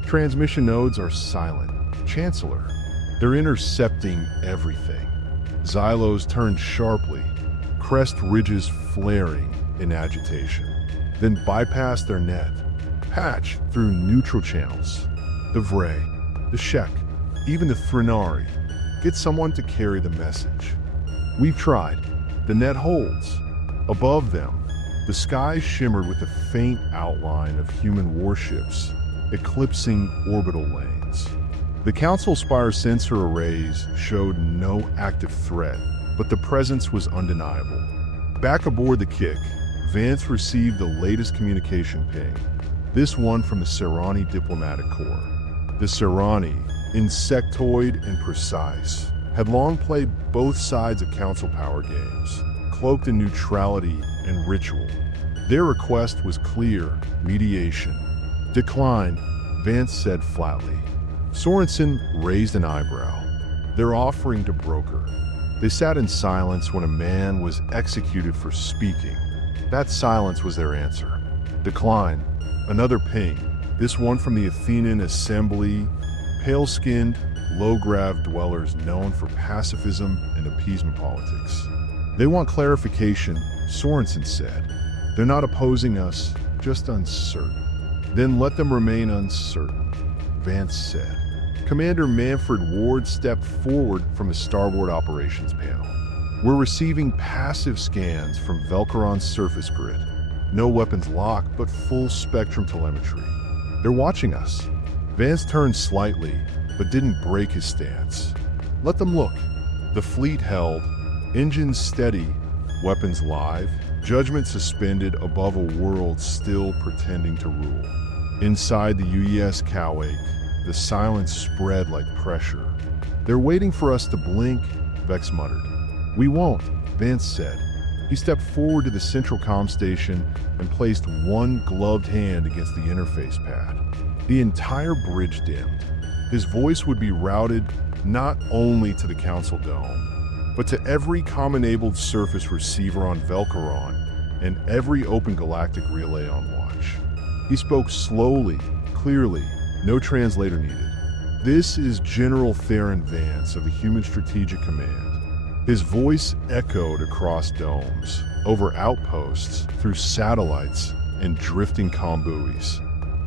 Transmission nodes are silent. Chancellor, they're intercepting everything. Xylos turned sharply, crest ridges flaring in agitation, then bypassed their net, patch through neutral channels. The Vray, the Shek, even the Thrinari. Get someone to carry the message. We've tried. The net holds. Above them, the sky shimmered with the faint outline of human warships, eclipsing orbital lanes. The Council Spire sensor arrays showed no active threat, but the presence was undeniable. Back aboard the Kick, Vance received the latest communication ping, this one from the Serrani Diplomatic Corps. The Serrani, insectoid and precise, had long played both sides of Council power games, cloaked in neutrality and ritual. Their request was clear: mediation. Decline, Vance said flatly. Sorensen raised an eyebrow. their offering to broker. They sat in silence when a man was executed for speaking. That silence was their answer. Decline. Another ping. This one from the Athenian assembly, pale-skinned, low-grav dwellers known for pacifism and appeasement politics. They want clarification, Sorensen said. They're not opposing us, just uncertain. Then let them remain uncertain, Vance said. Commander Manfred Ward stepped forward from the starboard operations panel. We're receiving passive scans from Velcaron's surface grid. No weapons locked, but full spectrum telemetry. They're watching us. Vance turned slightly, but didn't break his stance. Let them look. The fleet held, engines steady, weapons live, judgment suspended above a world still pretending to rule. Inside the UES Cowake, the silence spread like pressure. They're waiting for us to blink, Vex muttered. We won't, Vance said. He stepped forward to the central comm station and placed one gloved hand against the interface pad. The entire bridge dimmed. His voice would be routed not only to the Council Dome, but to every comm-enabled surface receiver on Velcaron and every open galactic relay on watch. He spoke slowly, clearly, no translator needed. This is General Theron Vance of the Human Strategic Command. His voice echoed across domes, over outposts, through satellites, and drifting comm buoys.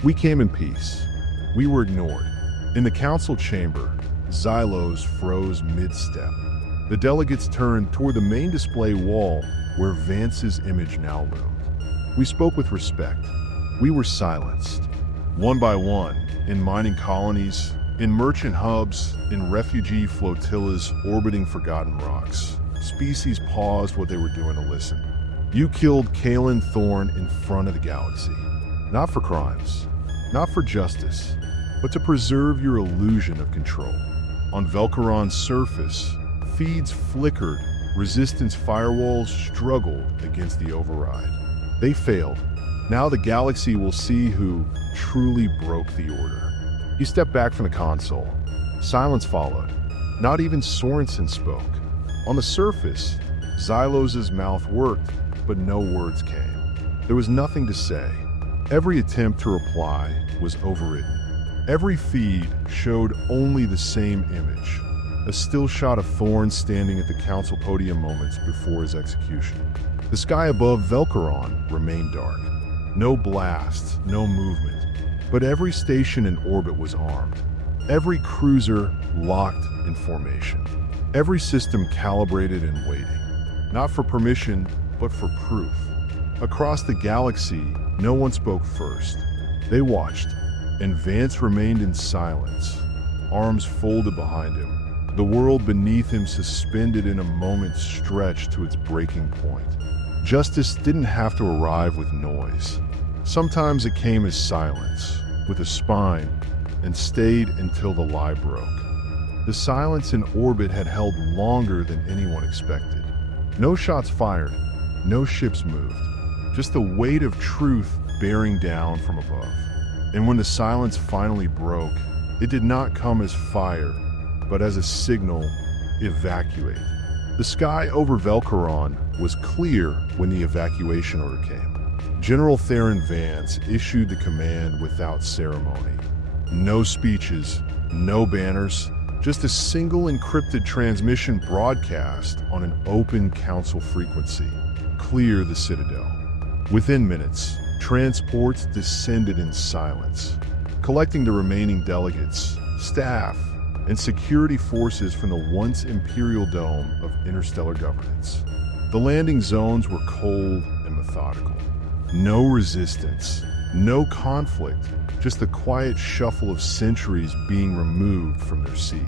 We came in peace. We were ignored. In the council chamber, Xylos froze mid-step. The delegates turned toward the main display wall where Vance's image now loomed. We spoke with respect. We were silenced. One by one, in mining colonies, in merchant hubs, in refugee flotillas orbiting forgotten rocks, species paused what they were doing to listen. You killed Kaelen Thorne in front of the galaxy. Not for crimes, not for justice, but to preserve your illusion of control. On Velcaron's surface, feeds flickered, resistance firewalls struggled against the override. They failed. Now the galaxy will see who truly broke the order. He stepped back from the console. Silence followed. Not even Sorensen spoke. On the surface, Xylos' mouth worked, but no words came. There was nothing to say. Every attempt to reply was overridden. Every feed showed only the same image, a still shot of Thorne standing at the council podium moments before his execution. The sky above Velcaron remained dark. No blasts, no movement. But every station in orbit was armed. Every cruiser locked in formation. Every system calibrated and waiting. Not for permission, but for proof. Across the galaxy, no one spoke first. They watched, and Vance remained in silence, arms folded behind him, the world beneath him suspended in a moment stretched to its breaking point. Justice didn't have to arrive with noise. Sometimes it came as silence, with a spine, and stayed until the lie broke. The silence in orbit had held longer than anyone expected. No shots fired, no ships moved, just the weight of truth bearing down from above. And when the silence finally broke, it did not come as fire, but as a signal, evacuate. The sky over Velcaron was clear when the evacuation order came. General Theron Vance issued the command without ceremony. No speeches, no banners, just a single encrypted transmission broadcast on an open council frequency. Clear the Citadel. Within minutes, transports descended in silence, collecting the remaining delegates, staff, and security forces from the once imperial dome of interstellar governance. The landing zones were cold and methodical. No resistance, no conflict, just the quiet shuffle of centuries being removed from their seat.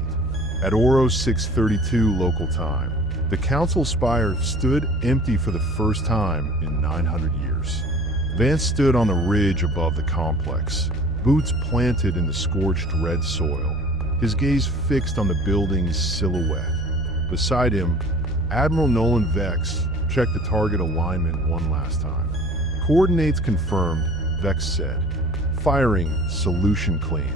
At Oro 6:32 local time, the council spire stood empty for the first time in 900 years. Vance stood on the ridge above the complex, boots planted in the scorched red soil, his gaze fixed on the building's silhouette. Beside him, Admiral Nolan Vex checked the target alignment one last time. Coordinates confirmed, Vex said. Firing, solution clean.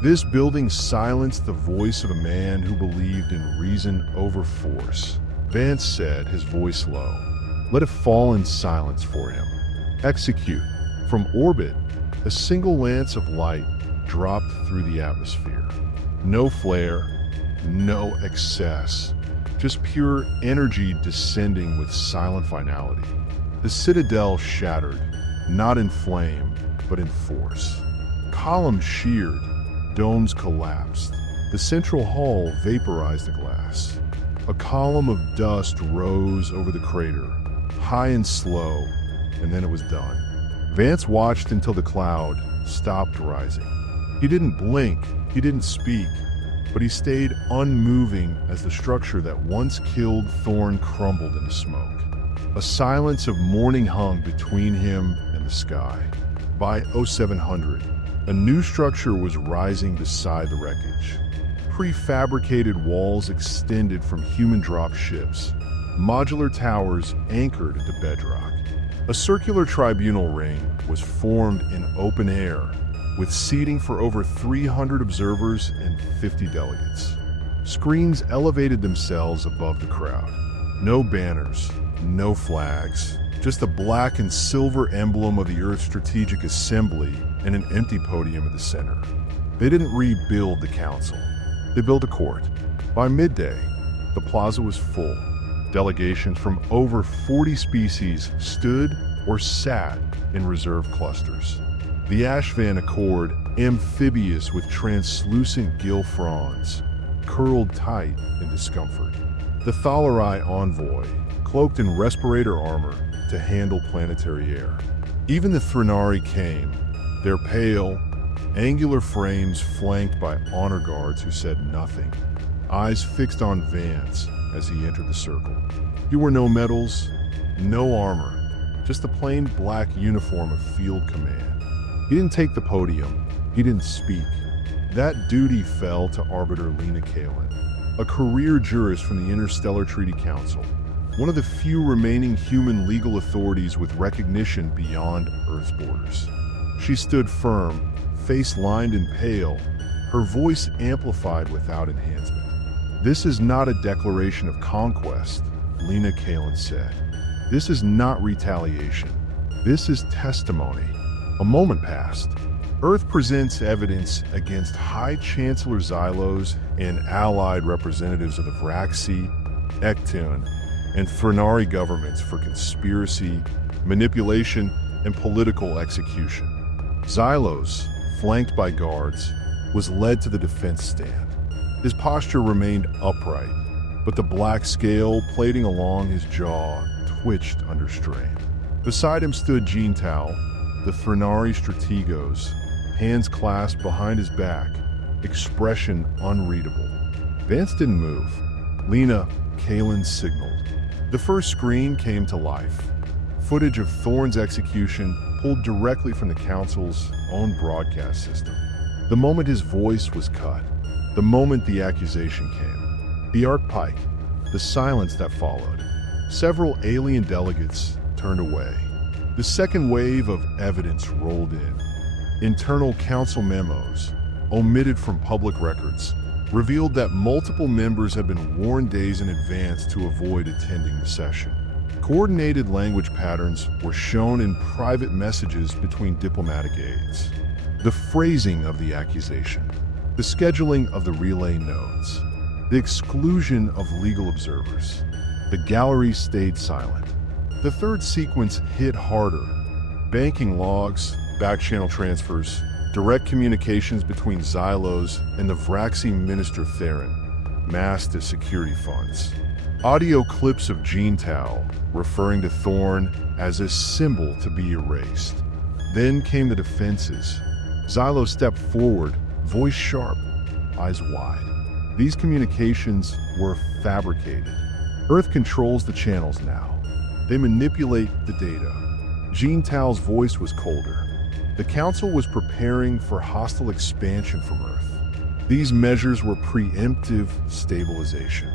This building silenced the voice of a man who believed in reason over force. Vance said, his voice low, "Let it fall in silence for him. Execute." From orbit, a single lance of light dropped through the atmosphere. No flare, no excess, just pure energy descending with silent finality. The citadel shattered, not in flame, but in force. Columns sheared, domes collapsed. The central hall vaporized the glass. A column of dust rose over the crater, high and slow, and then it was done. Vance watched until the cloud stopped rising. He didn't blink, he didn't speak, but he stayed unmoving as the structure that once killed Thorne crumbled into smoke. A silence of mourning hung between him and the sky. By 0700, a new structure was rising beside the wreckage. Prefabricated walls extended from human-dropped ships, modular towers anchored into bedrock. A circular tribunal ring was formed in open air, with seating for over 300 observers and 50 delegates. Screens elevated themselves above the crowd. No banners, no flags, just a black and silver emblem of the Earth's strategic assembly and an empty podium at the center. They didn't rebuild the council. They built a court. By midday, the plaza was full. Delegations from over 40 species stood or sat in reserve clusters. The Ashvan Accord, amphibious with translucent gill fronds, curled tight in discomfort. The Thalari envoy, cloaked in respirator armor to handle planetary air. Even the Threnari came, their pale, angular frames flanked by honor guards who said nothing, eyes fixed on Vance as he entered the circle. Here were no medals, no armor, just the plain black uniform of field command. He didn't take the podium, he didn't speak. That duty fell to Arbiter Lena Kaelen, a career jurist from the Interstellar Treaty Council, one of the few remaining human legal authorities with recognition beyond Earth's borders. She stood firm, face lined and pale, her voice amplified without enhancement. "This is not a declaration of conquest," Lena Kaelen said. "This is not retaliation. This is testimony." A moment passed. Earth presents evidence against High Chancellor Xylos and allied representatives of the Vraxi, Ektun, and Threnari governments for conspiracy, manipulation, and political execution. Xylos, flanked by guards, was led to the defense stand. His posture remained upright, but the black scale plating along his jaw twitched under strain. Beside him stood Jean Tal, the Threnari strategos, hands clasped behind his back, expression unreadable. Vance didn't move. Lena Kaelen signaled. The first screen came to life. Footage of Thorne's execution pulled directly from the Council's own broadcast system. The moment his voice was cut, the moment the accusation came, the arc pike, the silence that followed. Several alien delegates turned away. The second wave of evidence rolled in. Internal council memos, omitted from public records, revealed that multiple members had been warned days in advance to avoid attending the session. Coordinated language patterns were shown in private messages between diplomatic aides. The phrasing of the accusation, the scheduling of the relay nodes, the exclusion of legal observers. The gallery stayed silent. The third sequence hit harder. Banking logs, back-channel transfers, direct communications between Xylos and the Vraxi Minister Theron, masked as security funds. Audio clips of Jean Tal referring to Thorne as a symbol to be erased. Then came the defenses. Xylos stepped forward, voice sharp, eyes wide. These communications were fabricated. Earth controls the channels now. They manipulate the data. Jean Tal's voice was colder. The Council was preparing for hostile expansion from Earth. These measures were preemptive stabilization.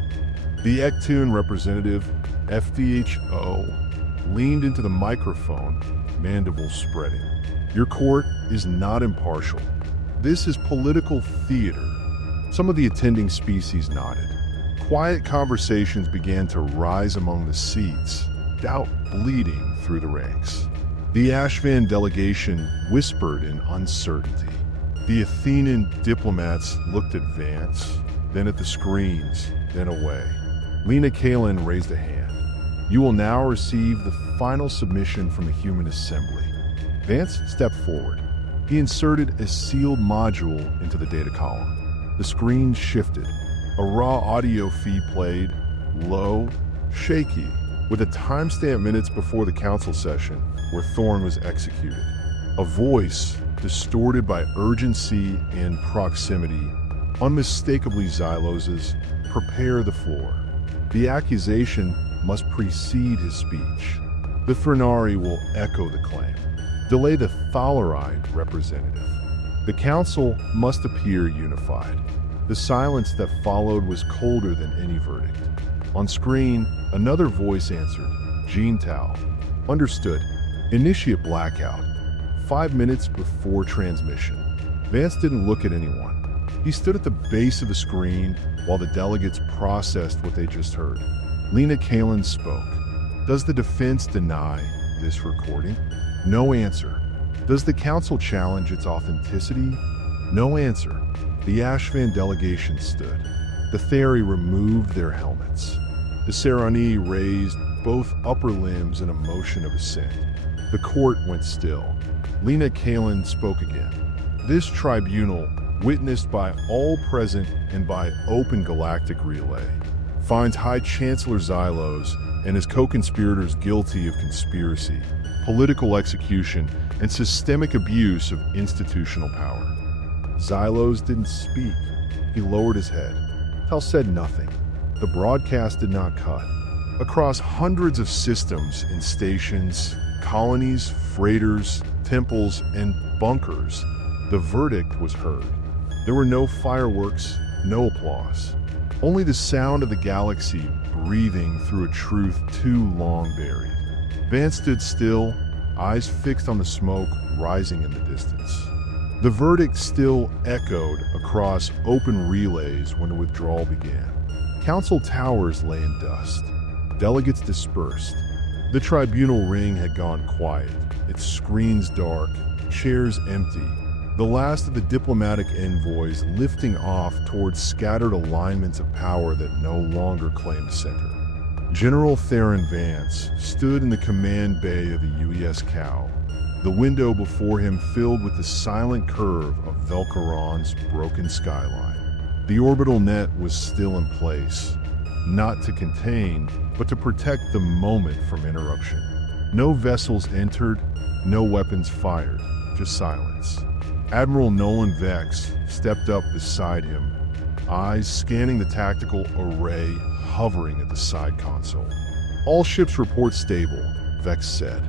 The Ektun representative, FDHO, leaned into the microphone, mandibles spreading. "Your court is not impartial. This is political theater. Some of the attending species nodded. Quiet conversations began to rise among the seats, doubt bleeding through the ranks. The Ashvan delegation whispered in uncertainty. The Athenan diplomats looked at Vance, then at the screens, then away. Lena Kaelen raised a hand. You will now receive the final submission from the human assembly. Vance stepped forward. He inserted a sealed module into the data column. The screen shifted. A raw audio feed played, low, shaky, with a timestamp minutes before the council session where Thorne was executed. A voice, distorted by urgency and proximity, unmistakably Xylos's, prepare the floor. The accusation must precede his speech. The Threnari will echo the claim. Delay the Thalaride representative. The council must appear unified. The silence that followed was colder than any verdict. On screen, another voice answered, Jean Tao. Understood. Initiate blackout. 5 minutes before transmission. Vance didn't look at anyone. He stood at the base of the screen while the delegates processed what they just heard. Lena Kaelen spoke. Does the defense deny this recording? No answer. Does the council challenge its authenticity? No answer. The Ashvan delegation stood. The Theri removed their helmets. The Serani raised both upper limbs in a motion of assent. The court went still. Lena Kaelen spoke again. This tribunal, witnessed by all present and by open galactic relay, finds High Chancellor Xylos and his co-conspirators guilty of conspiracy, political execution, and systemic abuse of institutional power. Xylos didn't speak. He lowered his head. Tal said nothing. The broadcast did not cut. Across hundreds of systems and stations, colonies, freighters, temples, and bunkers, the verdict was heard. There were no fireworks, no applause. Only the sound of the galaxy breathing through a truth too long buried. Vance stood still, eyes fixed on the smoke rising in the distance. The verdict still echoed across open relays when the withdrawal began. Council towers lay in dust. Delegates dispersed. The tribunal ring had gone quiet, its screens dark, chairs empty. The last of the diplomatic envoys lifting off towards scattered alignments of power that no longer claimed center. General Theron Vance stood in the command bay of the UES Cow, the window before him filled with the silent curve of Velcaron's broken skyline. The orbital net was still in place, not to contain, but to protect the moment from interruption. No vessels entered, no weapons fired, just silence. Admiral Nolan Vex stepped up beside him, eyes scanning the tactical array hovering at the side console. All ships report stable, Vex said.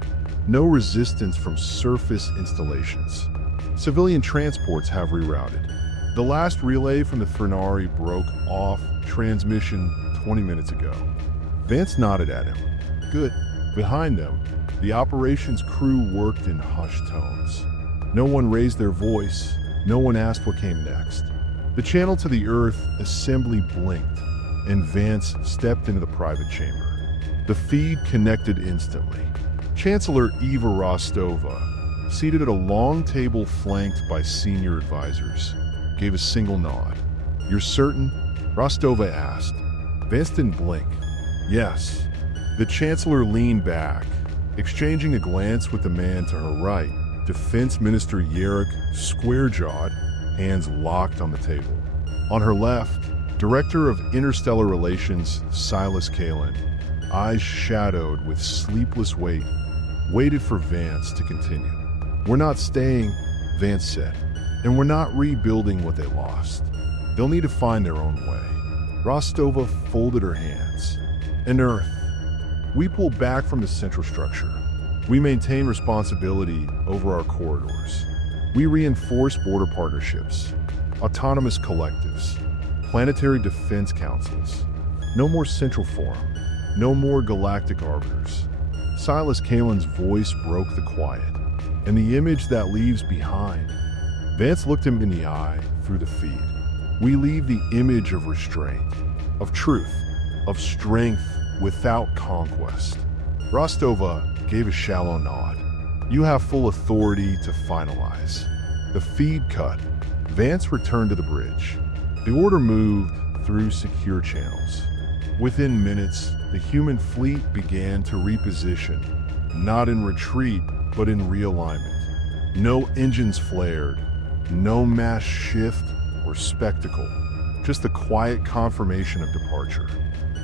No resistance from surface installations. Civilian transports have rerouted. The last relay from the Threnari broke off transmission 20 minutes ago. Vance nodded at him. Good. Behind them, the operations crew worked in hushed tones. No one raised their voice. No one asked what came next. The channel to the Earth assembly blinked, and Vance stepped into the private chamber. The feed connected instantly. Chancellor Eva Rostova, seated at a long table flanked by senior advisors, gave a single nod. You're certain? Rostova asked. Vance didn't blink. Yes. The Chancellor leaned back, exchanging a glance with the man to her right. Defense Minister Yerrick, square-jawed, hands locked on the table. On her left, Director of Interstellar Relations Silas Kaelen, eyes shadowed with sleepless weight, waited for Vance to continue. We're not staying, Vance said, and we're not rebuilding what they lost. They'll need to find their own way. Rostova folded her hands. And Earth. We pull back from the central structure. We maintain responsibility over our corridors. We reinforce border partnerships, autonomous collectives, planetary defense councils. No more central forum. No more galactic arbiters. Silas Kalen's voice broke the quiet. And the image that leaves behind, Vance looked him in the eye through the feed. We leave the image of restraint, of truth, of strength without conquest. Rostova gave a shallow nod. You have full authority to finalize. The feed cut. Vance returned to the bridge. The order moved through secure channels. Within minutes, the human fleet began to reposition, not in retreat, but in realignment. No engines flared, no mass shift or spectacle, just the quiet confirmation of departure.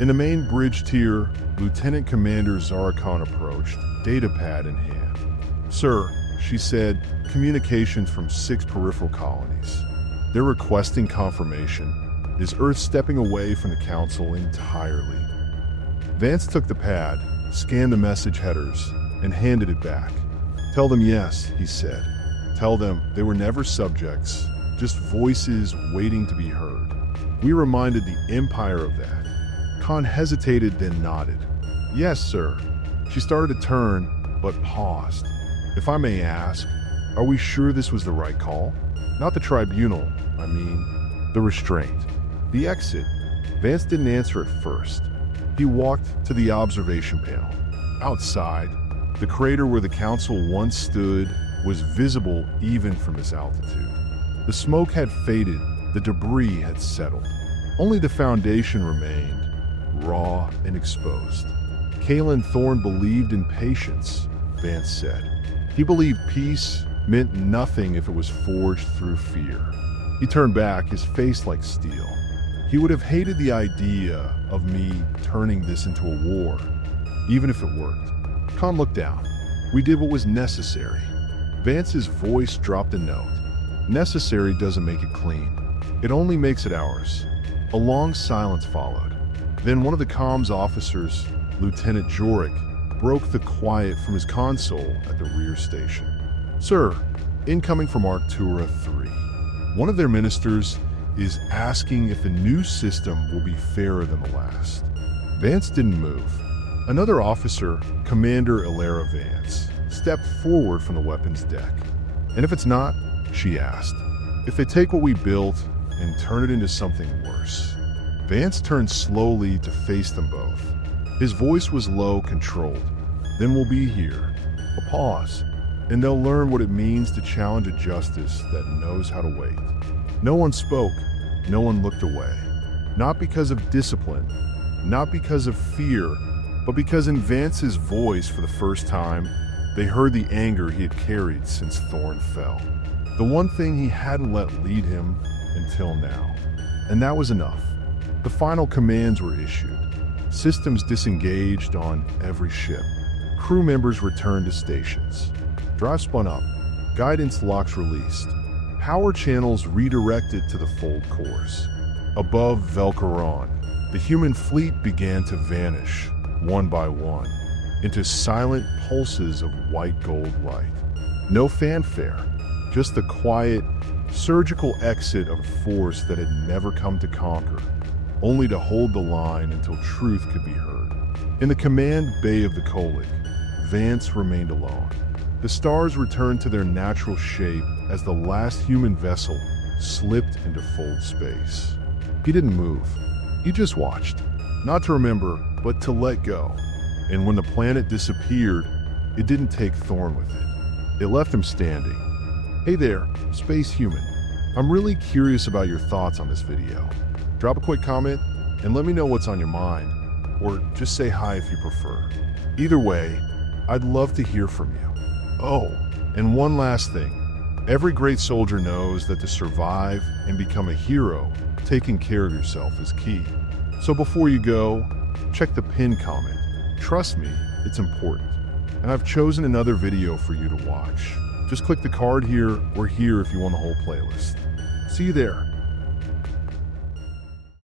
In the main bridge tier, Lieutenant Commander Zarakon approached, datapad in hand. "Sir," she said, "communications from 6 peripheral colonies. They're requesting confirmation. Is Earth stepping away from the Council entirely?" Vance took the pad, scanned the message headers, and handed it back. "Tell them yes," he said. "Tell them they were never subjects, just voices waiting to be heard." We reminded the Empire of that. Khan hesitated, then nodded. "Yes, sir." She started to turn, but paused. "If I may ask, are we sure this was the right call? Not the tribunal, I mean, the restraint. The exit." Vance didn't answer at first. He walked to the observation panel. Outside, the crater where the council once stood was visible even from this altitude. The smoke had faded, the debris had settled. Only the foundation remained, raw and exposed. Kaelen Thorne believed in patience, Vance said. He believed peace meant nothing if it was forged through fear. He turned back, his face like steel. He would have hated the idea of me turning this into a war, even if it worked. Khan looked down. "We did what was necessary." Vance's voice dropped a note. "Necessary doesn't make it clean. It only makes it ours." A long silence followed. Then one of the comms officers, Lieutenant Jorik, broke the quiet from his console at the rear station. "Sir, incoming from Arctura 3. One of their ministers is asking if the new system will be fairer than the last." Vance didn't move. Another officer, Commander Ilera Vance, stepped forward from the weapons deck. "And if it's not?" she asked. "If they take what we built and turn it into something worse?" Vance turned slowly to face them both. His voice was low, controlled. "Then we'll be here." A pause, and they'll learn what it means to challenge a justice that knows how to wait. No one spoke, no one looked away. Not because of discipline, not because of fear, but because in Vance's voice for the first time, they heard the anger he had carried since Thorne fell. The one thing he hadn't let lead him until now. And that was enough. The final commands were issued. Systems disengaged on every ship. Crew members returned to stations. Drive spun up. Guidance locks released. Power channels redirected to the fold course. Above Velcaron, the human fleet began to vanish, one by one, into silent pulses of white gold light. No fanfare, just the quiet, surgical exit of a force that had never come to conquer, only to hold the line until truth could be heard. In the command bay of the Kolik, Vance remained alone. The stars returned to their natural shape as the last human vessel slipped into fold space. He didn't move. He just watched. Not to remember, but to let go. And when the planet disappeared, it didn't take Thorne with it. It left him standing. "Hey there, space human. I'm really curious about your thoughts on this video. Drop a quick comment and let me know what's on your mind, or just say hi if you prefer. Either way, I'd love to hear from you. Oh, and one last thing. Every great soldier knows that to survive and become a hero, taking care of yourself is key. So before you go, check the pinned comment. Trust me, it's important. And I've chosen another video for you to watch. Just click the card here or here if you want the whole playlist. See you there.